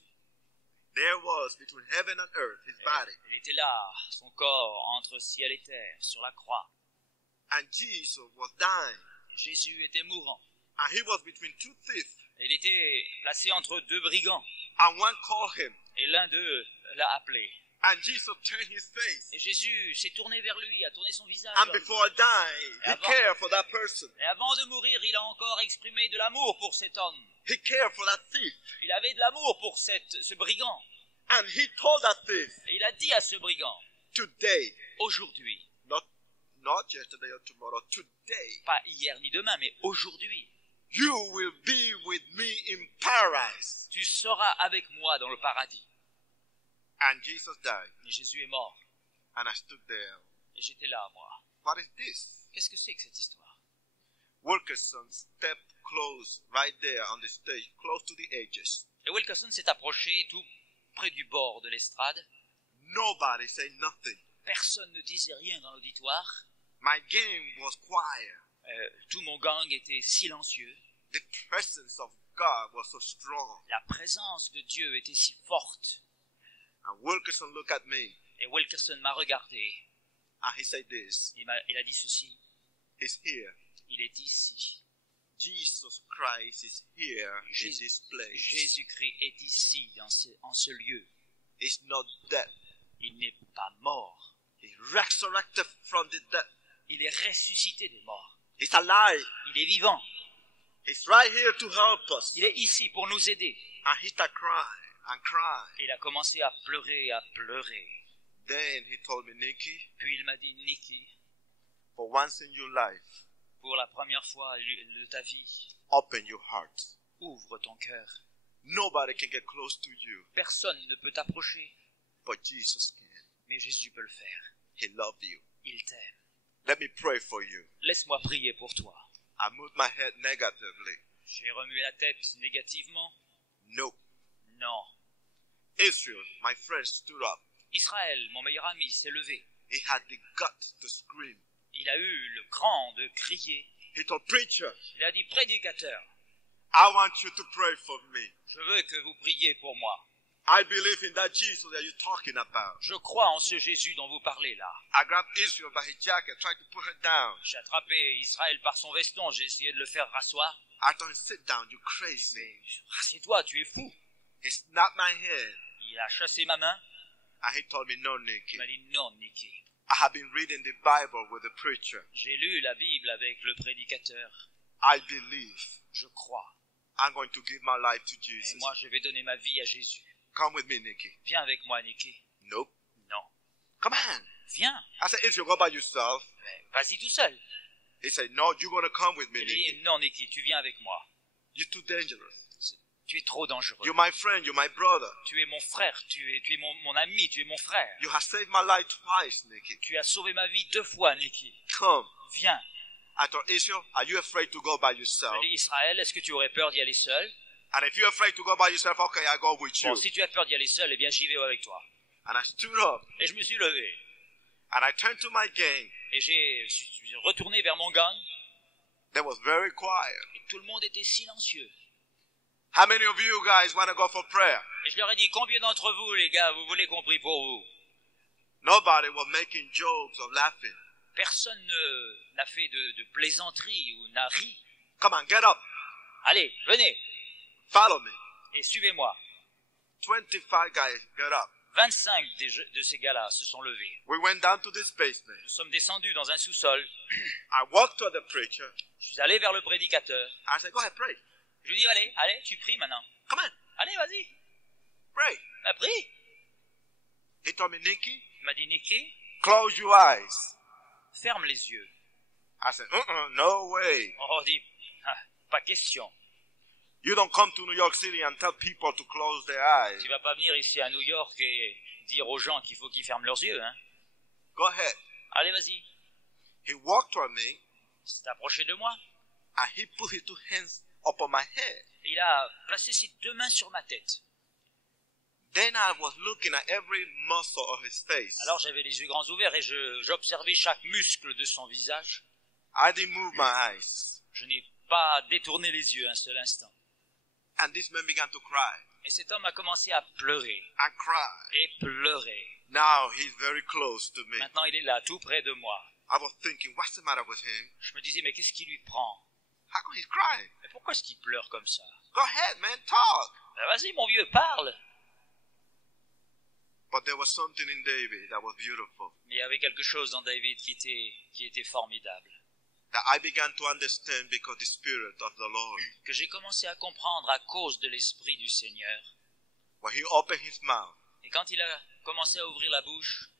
There was between heaven and earth his body. Il était là, son corps, entre ciel et terre, sur la croix. And Jesus was dying. Et Jésus était mourant. And he was between two thieves. Il était placé entre deux brigands. And one called him. Et l'un d'eux l'a appelé. And Jesus turned his face. Et Jésus s'est tourné vers lui, a tourné son visage. And vers lui. before dying, he cared for that person. Et avant de mourir, il a encore exprimé de l'amour pour cet homme. He cared for that thief. Il avait de l'amour pour ce brigand. And he told that thief, Et il a dit à ce brigand, today, aujourd'hui, not yesterday or tomorrow, today, pas hier ni demain, mais aujourd'hui, you will be with me in paradise. tu seras avec moi dans le paradis. And Jesus died. Et Jésus est mort. And I stood there. Et j'étais là, moi. What is this? Qu'est-ce que c'est que cette histoire? Wilkerson stepped close right there on the stage, close to the edges. Et Wilkerson s'est approché tout près du bord de l'estrade. Nobody said nothing. Personne ne disait rien dans l'auditoire. My game was quiet. Tout mon gang était silencieux. The presence of God was so strong. La présence de Dieu était si forte. And Wilkerson looked at me Et Wilkerson m'a regardé. and he said this. Il a dit ceci. He's here. Il est ici. Jesus Christ is here in this place. Jésus-Christ est ici, en ce lieu. He's not dead. Il n'est pas mort. He resurrected from the dead. Il est ressuscité des morts. He's alive. Il est vivant. He's right here to help us. Il est ici pour nous aider. And he started crying and crying. Et il a commencé à pleurer, à pleurer. Then he told me, Nicky, Puis il m'a dit, Nicky, for once in your life, pour la première fois de ta vie, open your heart. ouvre ton cœur. Nobody can get close to you, Personne ne peut t'approcher, but Jesus can. mais Jésus peut le faire. He loved you. Il t'aime. Let me pray for you. Laisse-moi prier pour toi. I moved my head negatively. J'ai remué la tête négativement. No. Non. Israel, my friend, stood up. Israël, mon meilleur ami, s'est levé. He had the guts to scream. Il a eu le cran de crier. He told preacher, Il a dit, prédicateur, I want you to pray for me. je veux que vous priez pour moi. I believe in that Jesus that you're talking about. Je crois en ce Jésus dont vous parlez là. I grabbed Israel by his jacket, tried to put her down. J'ai attrapé Israël par son veston, j'ai essayé de le faire rasseoir. I told him, sit down, you crazy. Mais rassieds-toi, tu es fou. He snapped my head. Il a chassé ma main. And he told me, no, Nicky. Il m'a dit, non, Nicky. I have been reading the Bible with the preacher. J'ai lu la Bible avec le prédicateur. I believe Je crois. I'm going to give my life to Et Jesus. moi, je vais donner ma vie à Jésus. Come with me, Nicky. Viens avec moi, Nicky. Nope. Non. Come on. Viens. I said, Israel, go by yourself. Mais vas-y tout seul. He said, no, you're going to come with me, Il dit, Nicky. non, Nicky, tu viens avec moi. You're too dangerous. Tu es trop dangereux. You're my friend, you're my brother. Tu es mon frère, tu es mon ami, tu es mon frère. You have saved my life twice, Nicky. Tu as sauvé ma vie 2 fois, Nicky. Come. Viens. I told Israel, are you afraid to go by yourself? Je dis, Israël, est-ce que tu aurais peur d'y aller seul? And if you're afraid to go by yourself, okay, I go with you. Bon, si tu as peur d'y aller seul, eh bien j'y vais avec toi. And I stood up Et je me suis levé. and I turned to my gang. Et je suis retourné vers mon gang. They was very quiet. Et tout le monde était silencieux. How many of you guys want to go for prayer? Et je leur ai dit, combien d'entre vous, les gars, vous voulez qu'on prie pour vous? Nobody was making jokes or laughing. Personne n'a fait de plaisanterie ou n'a ri. Come on, get up. Allez, venez Follow me. et suivez-moi. 25 guys get up. 25 de ces gars-là se sont levés. We went down to this basement. Nous sommes descendus dans un sous-sol. I walked to the preacher. Je suis allé vers le prédicateur. I said, go ahead, pray. Je lui ai dit, allez, tu pries maintenant. Come on, Allez, vas-y, pray. prie. He told me, Nicky, Il m'a dit, Nicky, close your eyes. ferme les yeux. I said, no way. On dit, pas question. You don't come to New York City and tell people to close their eyes. Tu vas pas venir ici à New York et dire aux gens qu'il faut qu'ils ferment leurs yeux, hein. Go ahead. Allez, vas-y. He walked toward me Il s'est approché de moi. and he put his 2 hands upon my head. Il a placé ses 2 mains sur ma tête. Then I was looking at every muscle of his face. Alors j'avais les yeux grands ouverts et j'observais chaque muscle de son visage. I didn't move my eyes. Je n'ai pas détourné les yeux un seul instant. And this man began to cry Et cet homme a commencé à pleurer and cry. et pleurer. Now he's very close to me. Maintenant il est là, tout près de moi. I was thinking, what's the matter with him? Je me disais, mais qu'est-ce qui lui prend? How come he's crying? Mais pourquoi est-ce qu'il pleure comme ça? Go ahead, man, talk. Ben vas-y mon vieux, parle. But there was something in David that was beautiful, Mais il y avait quelque chose dans David qui était formidable. that I began to understand because the Spirit of the Lord. Que j'ai commencé à comprendre à cause de l'Esprit du Seigneur. When he opened his mouth, Et quand il a commencé à ouvrir la bouche,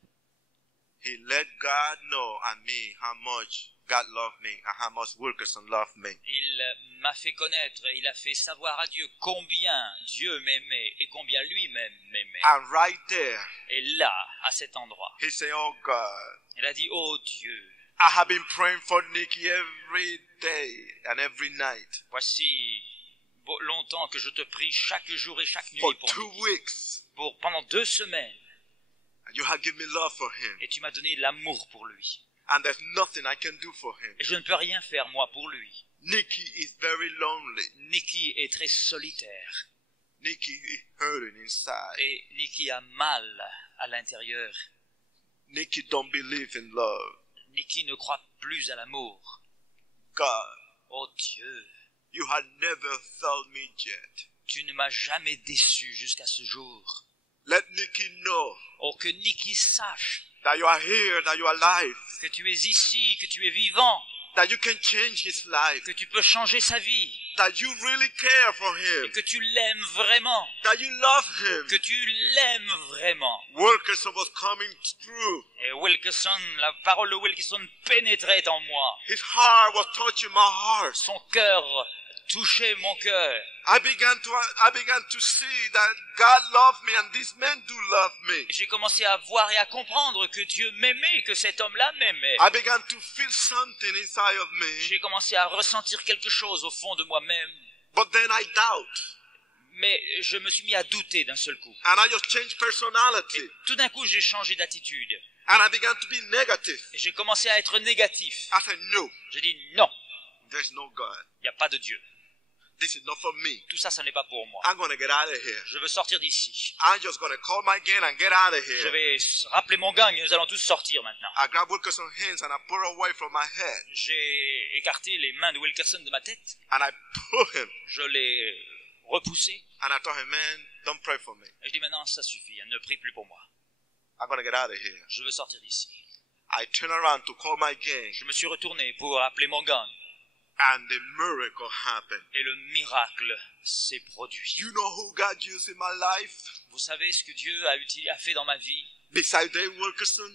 he let God know and me how much God loved me and how much Wilkerson loved me. il m'a fait connaître et il a fait savoir à Dieu combien Dieu m'aimait et combien lui-même m'aimait. And right there, Et là, à cet endroit, he said, oh God, il a dit, oh Dieu, I have been praying for Nikki every day and every night voici longtemps que je te prie chaque jour et chaque nuit for pour 2 lui. weeks. Pendant 2 semaines. And you have given me love for him. Et tu m'as donné l'amour pour lui. And there's nothing I can do for him. Et je ne peux rien faire, moi, pour lui. Nikki is very lonely. Nicky est très solitaire. Nikki is hurting inside. Et Nicky a mal à l'intérieur. Nikki don't believe in love. Nicky ne croit plus à l'amour. God, Oh Dieu, you have never failed me yet. tu ne m'as jamais déçu jusqu'à ce jour. Let Nikki know Oh, que Nicky sache that you are here, that you are alive, que tu es ici, que tu es vivant, that you can change his life, que tu peux changer sa vie, that you really care for et him, que tu l'aimes vraiment, that you love him. que tu l'aimes vraiment. Wilkerson was coming through. Et Wilkerson, la parole de Wilkerson pénétrait en moi. His heart was touching my heart. Son cœur touchait mon cœur. I began to see that God loved me and these men do love me. J'ai commencé à voir et à comprendre que Dieu m'aimait, que cet homme-là m'aimait. I began to feel something inside of me, J'ai commencé à ressentir quelque chose au fond de moi-même. but then I doubt. Mais je me suis mis à douter d'un seul coup. And I just changed personality. Et tout d'un coup, j'ai changé d'attitude. And I began to be negative. Et j'ai commencé à être négatif. I said, no, J'ai dit non, there's no God. il n'y a pas de Dieu. This is not for me. Tout ça, ça n'est pas pour moi. I'm going to get out of here. Je veux sortir d'ici. I'm just going to call my gang and get out of Je here. vais rappeler mon gang et nous allons tous sortir maintenant. I grabbed Wilkerson's hands and I put her away from my head. J'ai écarté les mains de Wilkerson de ma tête. And I pulled him. Je l'ai repoussé. And I told him, man, don't pray for me. Et je dis maintenant, ça suffit, ne prie plus pour moi. I'm going to get out of here. Je veux sortir d'ici. I turned around to call my gang. Je me suis retourné pour appeler mon gang. And the miracle happened. Et le miracle s'est produit. You know who God used in my life? Vous savez ce que Dieu a fait dans ma vie? Beside Dave Wilkerson?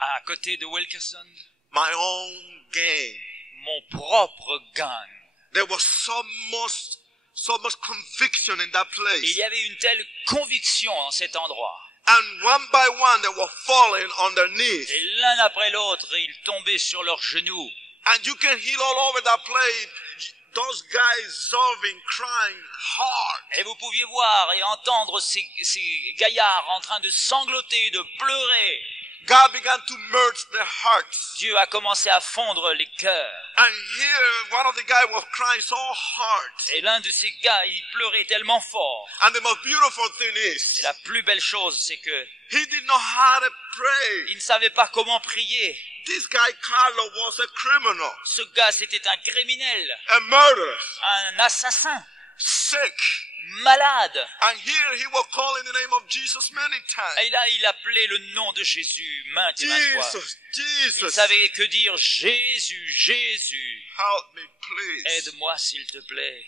À côté de Wilkerson, My own gang. mon propre gang. There was so much conviction in that place. Il y avait une telle conviction en cet endroit. And one by one, they were falling on their knees. Et l'un après l'autre, ils tombaient sur leurs genoux. And you can hear all over that place those guys sobbing, crying hard. Et vous pouviez voir et entendre ces gaillards en train de sangloter, de pleurer. God began to merge their hearts. Dieu a commencé à fondre les cœurs. And here, one of the guys was crying so hard. Et l'un de ces gars, il pleurait tellement fort. And the most beautiful thing Et is, la plus belle chose, c'est que he didn't know how to pray. il ne savait pas comment prier. This guy, Carlo, was a criminal, Ce gars, c'était un criminel, a murderer, un assassin, sick. malade. And here he was calling the name of Jesus many times. Et là, il appelait le nom de Jésus maintes et maintes fois. Jesus, Il Jesus, savait que dire Jésus, Jésus. help me, please. Aide-moi, s'il te plaît.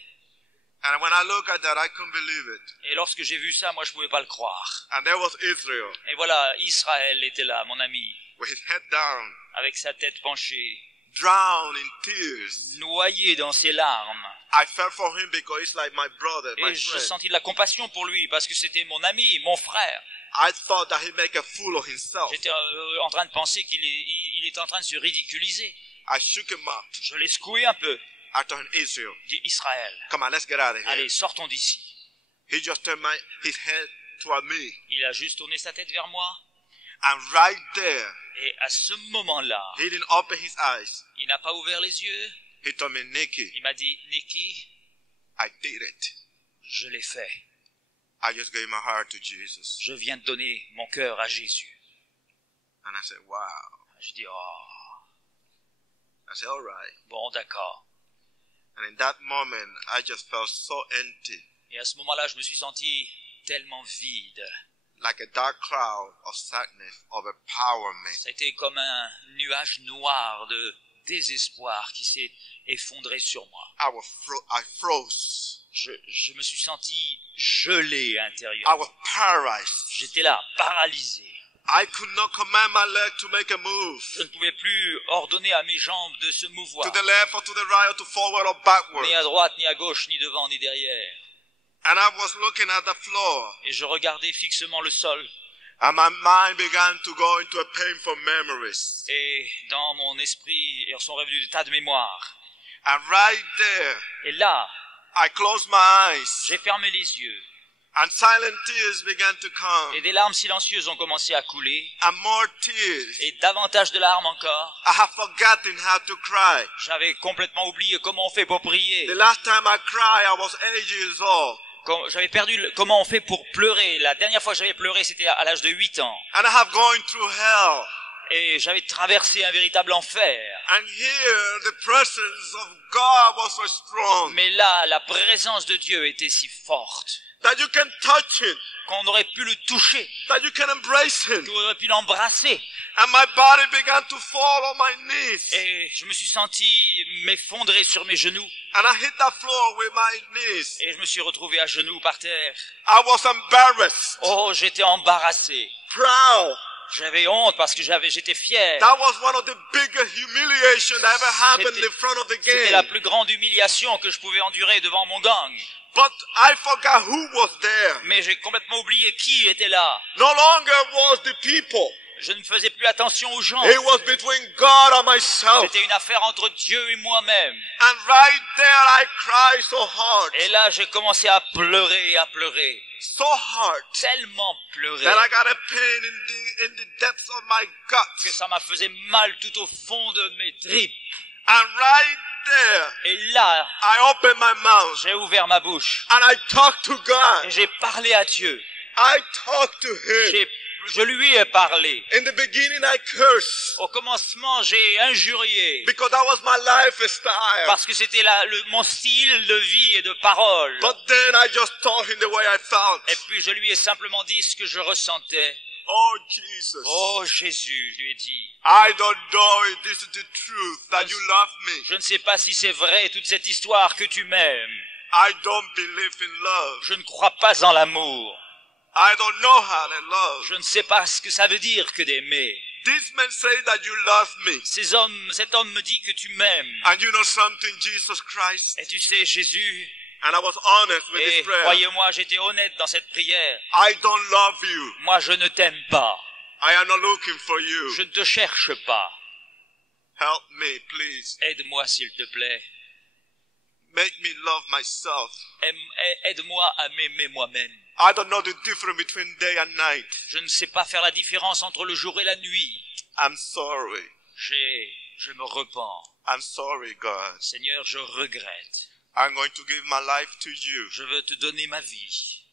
And when I look at that, I couldn't believe it. Et lorsque j'ai vu ça, moi, je pouvais pas le croire. And there was Israel Et voilà, Israël était là, mon ami, with his head down, avec sa tête penchée, drowned in tears. noyé dans ses larmes. I felt for him because it's like my brother, my Et je friend. sentis de la compassion pour lui, parce que c'était mon ami, mon frère. I thought that he'd make a fool of himself. J'étais en train de penser il est en train de se ridiculiser. I shook him up. Je l'ai secoué un peu. I told him, Israel, J'ai dit, Israël, come on, let's get out of here. allez, sortons d'ici. He just turned his head toward me. Il a juste tourné sa tête vers moi. And right there, Et à ce moment-là, he didn't open his eyes. il n'a pas ouvert les yeux. He told me, Nikki, Il m'a dit, Nicky, I did it. je l'ai fait. I just gave my heart to Jesus. Je viens de donner mon cœur à Jésus. And I said, wow. J'ai dit, oh, I said, all right. bon, d'accord. And in that moment, I just felt so empty, Et à ce moment-là, je me suis senti tellement vide. like a dark cloud of sadness overpowered me. Ça a été comme un nuage noir de désespoir qui s'est effondré sur moi. I froze. Je me suis senti gelé I intérieurement. was paralyzed. J'étais là, paralysé. I could not command my leg to make a move. Je ne pouvais plus ordonner à mes jambes de se mouvoir, To the left or to the right or to forward or backward. ni à droite, ni à gauche, ni devant, ni derrière. And I was looking at the floor. Et je regardais fixement le sol. And my mind began to go into a painful memories. Et dans mon esprit sont revenus des tas de mémoires. And right there, Et là, I closed my eyes. j'ai fermé les yeux. And silent tears began to come. Et des larmes silencieuses ont commencé à couler. And more tears. Et davantage de larmes encore. I have forgotten how to cry. J'avais complètement oublié comment on fait pour prier. The last time I cried, I was 8 years old. J'avais perdu comment on fait pour pleurer. La dernière fois que j'avais pleuré, c'était à l'âge de 8 ans. And I have gone through hell. Et j'avais traversé un véritable enfer. And here, the presence of God was so strong Mais là, la présence de Dieu était si forte that you can touch Him, qu'on aurait pu le toucher, that you can embrace Him. qu'on aurait pu l'embrasser. And my body began to fall on my knees. Et je me suis senti m'effondrer sur mes genoux. And I hit the floor with my knees. Et je me suis retrouvé à genoux par terre. I was embarrassed, Oh, j'étais embarrassé. proud. J'avais honte parce que j'étais fier. That was one of the biggest humiliation that ever happened in front of the C'était la game. plus grande humiliation que je pouvais endurer devant mon gang. But I forgot who was there. Mais j'ai complètement oublié qui était là. No longer was the people. Je ne faisais plus attention aux gens. It was between God and myself. C'était une affaire entre Dieu et moi-même. And right there I cried so hard. Et là, j'ai commencé à pleurer, So hard. tellement pleurer, That I got a pain in the depths of my que guts. ça m'a fait mal tout au fond de mes tripes. And right there, Et là, I opened my mouth j'ai ouvert ma bouche and I talked to et God. j'ai parlé à Dieu. I talked to Him. Je lui ai parlé. In the beginning, I cursed Au commencement, j'ai injurié because that was my lifestyle. parce que c'était mon style de vie et de parole. But then I just told Him the way I felt. Et puis je lui ai simplement dit ce que je ressentais. Oh, Jesus. Oh Jésus, je lui ai dit, I don't know if this is the truth that you love me. je ne sais pas si c'est vrai toute cette histoire que tu m'aimes. I don't believe in love. Je ne crois pas en l'amour. I don't know how to love. Je ne sais pas ce que ça veut dire que d'aimer. These men say that you love me. Cet homme me dit que tu m'aimes. And you know something, Jesus Christ? Et tu sais, Jésus, And I was honest with Et this prayer. croyez-moi, j'étais honnête dans cette prière. I don't love you. Moi, je ne t'aime pas. I am not looking for you. Je ne te cherche pas. Help me, please. Aide-moi, s'il te plaît. Make me love myself. Aide-moi à m'aimer moi-même. I don't know the difference between day and night. Je ne sais pas faire la différence entre le jour et la nuit. I'm sorry. Je me repens. I'm sorry, God. Seigneur, je regrette. I'm going to give my life to you. Je veux te donner ma vie.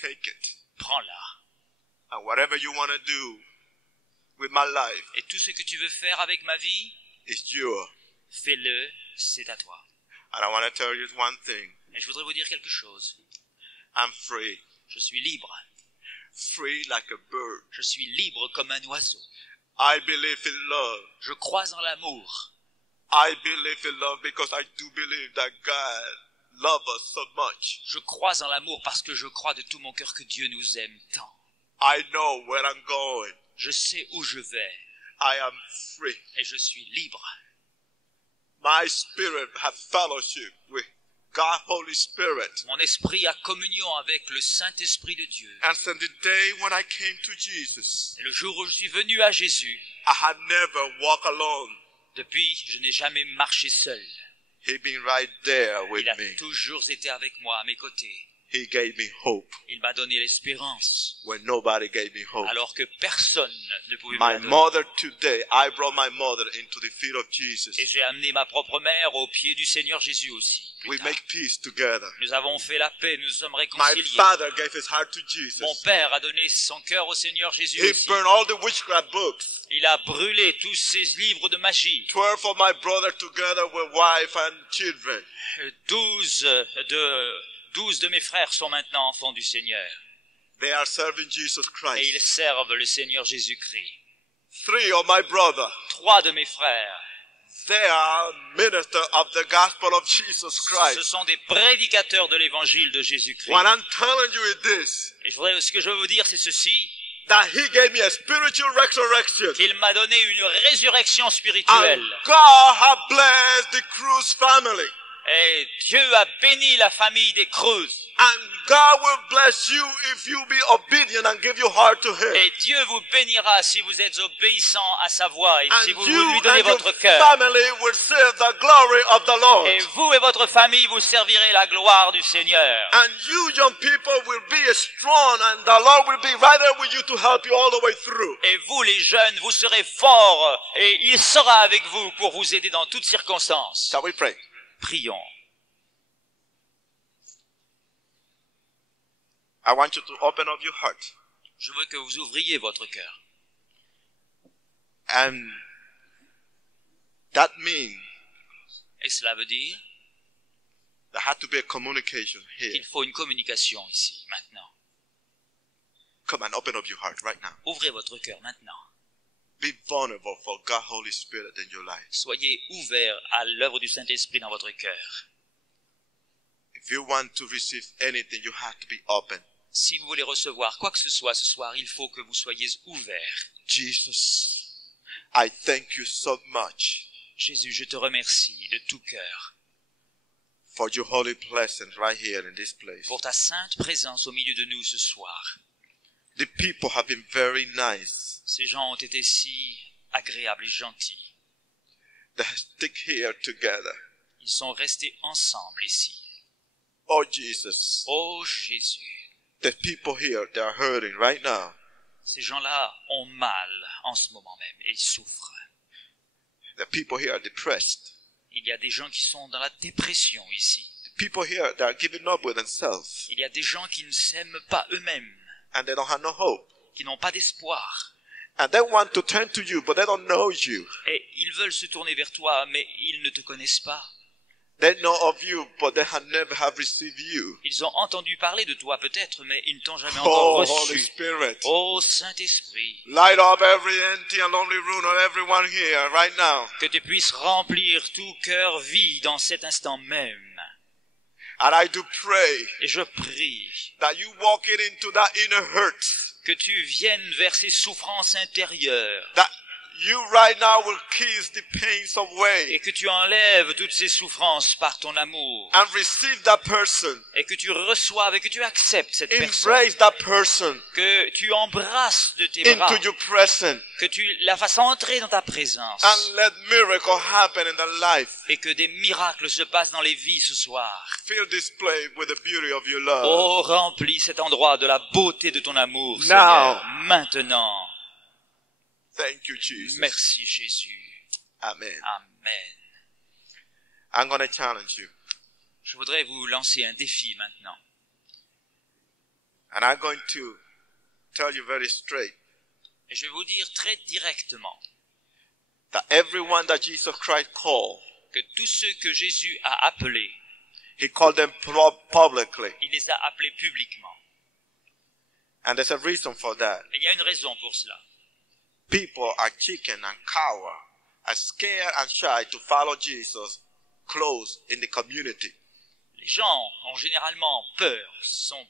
Take it. Prends-la. And whatever you want to do with my life Et tout ce que tu veux faire avec ma vie, is yours. fais-le, c'est à toi. And I want to tell you one thing. Et je voudrais vous dire quelque chose. I'm free. Je suis libre. Free like a bird. Je suis libre comme un oiseau. I believe in love. Je crois en l'amour. I believe in love because I do believe that God loves us so much. Je crois en l'amour parce que je crois de tout mon cœur que Dieu nous aime tant. I know where I'm going. Je sais où je vais. I am free. Et je suis libre. My spirit have fellowship with God, Holy Spirit. Mon esprit a communion avec le Saint-Esprit de Dieu. And since the day when I came to Jesus, Et le jour où je suis venu à Jésus, I had never walked alone. depuis, je n'ai jamais marché seul. He been right there with Il a me. toujours été avec moi, à mes côtés. He gave me hope Il m'a donné l'espérance, when nobody gave me hope. alors que personne ne pouvait me la My donner. mother today, I brought my mother into the feet of Jesus. Et j'ai amené ma propre mère au pied du Seigneur Jésus aussi. plus We tard. make peace together. Nous avons fait la paix, nous sommes My réconciliés. father gave his heart to Mon Jesus. père a donné son cœur au Seigneur Jésus He aussi. burned all the witchcraft books. Il a brûlé tous ces livres de magie. 12 of my brothers together with wife and children. 12 de mes frères sont maintenant enfants du Seigneur. They are serving Jesus Et ils Christ. servent le Seigneur Jésus-Christ. 3 of my brothers, 3 de mes frères, they are ministers of the gospel of Jesus ce Christ. sont des prédicateurs de l'évangile de Jésus-Christ. What I'm telling you is this, Et ce que je veux vous dire, c'est ceci, that he gave me a spiritual resurrection. qu'il m'a donné une résurrection spirituelle. And God has blessed the Cruz family. Et Dieu a béni la famille des Cruz. And God will bless you if you be obedient and give your heart to him. Et Dieu vous bénira si vous êtes obéissants à sa voix et And si vous you lui donnez and your votre cœur. family will serve the glory of the Lord. Et vous et votre famille, vous servirez la gloire du Seigneur. And you young people will be strong and the Lord will be right there with you to help you all the way through. Et vous, les jeunes, vous serez forts et il sera avec vous pour vous aider dans toutes circonstances. Shall we pray? Prions. I want you to open up your heart. Je veux que vous ouvriez votre cœur. And that means Et cela veut dire there had to be a communication here. qu'il faut une communication ici, maintenant. Come and open up your heart right now. Ouvrez votre cœur maintenant. Be vulnerable for God, Holy Spirit in your life. Soyez ouverts à l'œuvre du Saint-Esprit dans votre cœur. If you want to receive anything, you have to be open. Si vous voulez recevoir quoi que ce soit ce soir, il faut que vous soyez ouverts. Jesus, I thank you so much Jésus, je te remercie de tout cœur for your holy presence right here in this place. pour ta sainte présence au milieu de nous ce soir. The people have been very nice. Ces gens ont été si agréables et gentils. They stick here together. Ils sont restés ensemble ici. Oh Jesus, Oh Jésus, the people here, they are hurting right now. ces gens-là ont mal en ce moment même et ils souffrent. The people here are depressed. Il y a des gens qui sont dans la dépression ici. The people here, they are giving up with themselves. Il y a des gens qui ne s'aiment pas eux-mêmes, And they don't have no hope. qui n'ont pas d'espoir. And they want to turn to you, but they don't know you. Et ils veulent se tourner vers toi, mais ils ne te connaissent pas. They know of you, but they have never have received you. Ils ont entendu parler de toi peut-être, mais ils ne t'ont jamais encore Oh, Holy reçu. Spirit. Ô Saint-Esprit, Light up every empty and lonely room of everyone here right now. que tu puisses remplir tout cœur vide dans cet instant même. And I do pray Et je prie that you walk it into that inner hurt. que tu viennes vers ces souffrances intérieures, That you right now will kiss the pains away et que tu enlèves toutes ces souffrances par ton amour and receive that person. et que tu reçoives et que tu acceptes cette personne, Embrace that person que tu embrasses de tes bras, into your presence que tu la fasses entrer dans ta présence and let miracle happen in their life. et que des miracles se passent dans les vies ce soir. Fill this place with the beauty of your love. Oh, remplis cet endroit de la beauté de ton amour, Now. Seigneur, maintenant. Thank you, Jesus. Merci Jésus. Amen. Amen. I'm going to challenge you. Je voudrais vous lancer un défi maintenant. And I'm going to tell you very straight Et je vais vous dire très directement that everyone that Jesus Christ called, que tous ceux que Jésus a appelés, he called them publicly. il les a appelés publiquement. And there's a reason for that. Et il y a une raison pour cela. People are chicken and cower, are scared and shy to follow Jesus close in the community. Les gens ont généralement peur, sont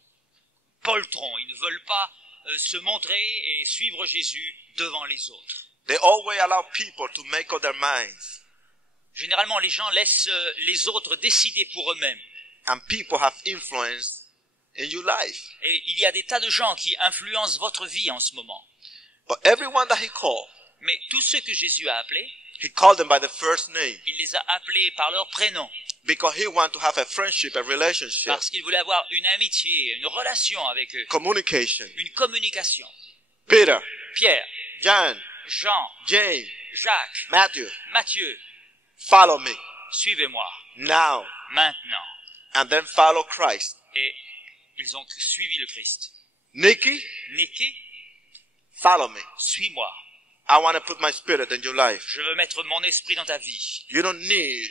poltrons, ils ne veulent pas se montrer et suivre Jésus devant les autres. They always allow people to make up their minds. Généralement, les gens laissent les autres décider pour eux-mêmes. And people have influence in your life. Et il y a des tas de gens qui influencent votre vie en ce moment. But everyone that he called, Mais tous ceux que Jésus a appelés, he called them by the first name il les a appelés par leur prénom. because he wanted to have a friendship, a relationship, Parce qu'il voulait avoir une amitié, une relation avec eux, communication. une communication. Peter, Pierre, John, Jean, James, Jacques, Matthew, Matthieu, follow me suivez-moi, now. maintenant. And then follow Christ. Et ils ont suivi le Christ. Nikki, Nicky, follow me. suis-moi. I want to put my spirit in your life. Je veux mettre mon esprit dans ta vie. You don't need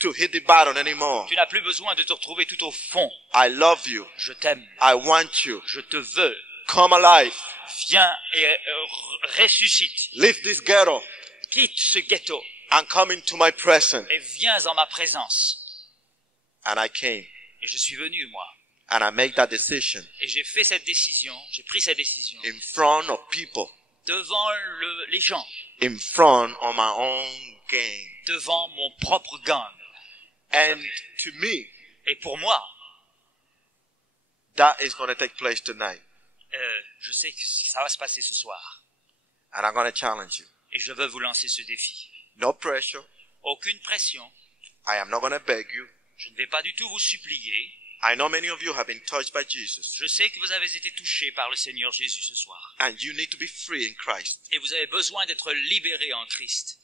to hit the button anymore. Tu n'as plus besoin de te retrouver tout au fond. I love you. Je t'aime. I want you. Je te veux. Come alive. Viens et ressuscite. Leave this ghetto Quitte ce ghetto and come into my presence. et viens en ma présence. And I came Et je suis venu, moi. and I make that decision Et j'ai fait cette décision, j'ai pris cette décision in front of people, devant les gens, in front of my own game. devant mon propre gang. And to me, Et pour moi, that is going to take place tonight. je sais que ça va se passer ce soir. And I'm going to challenge you. Et je veux vous lancer ce défi. No pressure. Aucune pression. I am not going to beg you. Je ne vais pas du tout vous supplier. I know many of you have been touched by Jesus. Je sais que vous avez été touchés par le Seigneur Jésus ce soir. And you need to be free in Christ. Et vous avez besoin d'être libérés en Christ.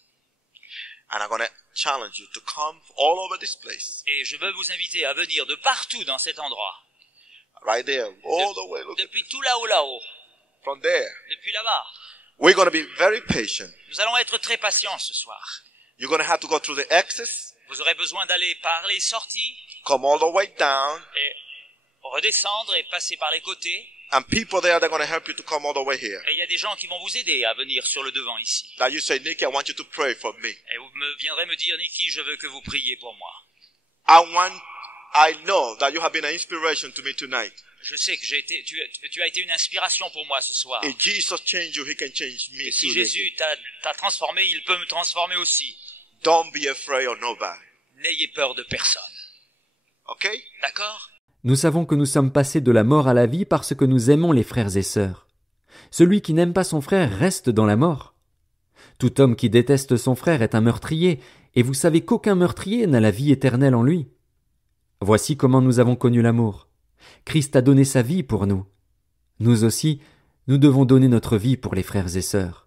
And I'm going to challenge you to come all over this place. Et je veux vous inviter à venir de partout dans cet endroit. Right there. All the way. Look at Depuis tout là-haut. from there. Depuis là-bas. We're going to be very patient. Nous allons être très patients ce soir. You're going to have to go through the exits, Vous aurez besoin d'aller par les sorties come all the way down, et redescendre et passer par les côtés. and people there, they're going to help you to come all the way here. Et il y a des gens qui vont vous aider à venir sur le devant ici. Now you say, Nikki, I want you to pray for me. Et vous viendrez me dire, Nicky, je veux que vous priez pour moi. I know that you have been an inspiration to me tonight. Je sais que tu as été une inspiration pour moi ce soir. If Jesus changed you, he can change me Et too. si Nikki. Jésus t'a transformé, il peut me transformer aussi. Don't be afraid of nobody. N'ayez peur de personne. Okay? D'accord? Nous savons que nous sommes passés de la mort à la vie parce que nous aimons les frères et sœurs. Celui qui n'aime pas son frère reste dans la mort. Tout homme qui déteste son frère est un meurtrier, et vous savez qu'aucun meurtrier n'a la vie éternelle en lui. Voici comment nous avons connu l'amour. Christ a donné sa vie pour nous. Nous aussi, nous devons donner notre vie pour les frères et sœurs.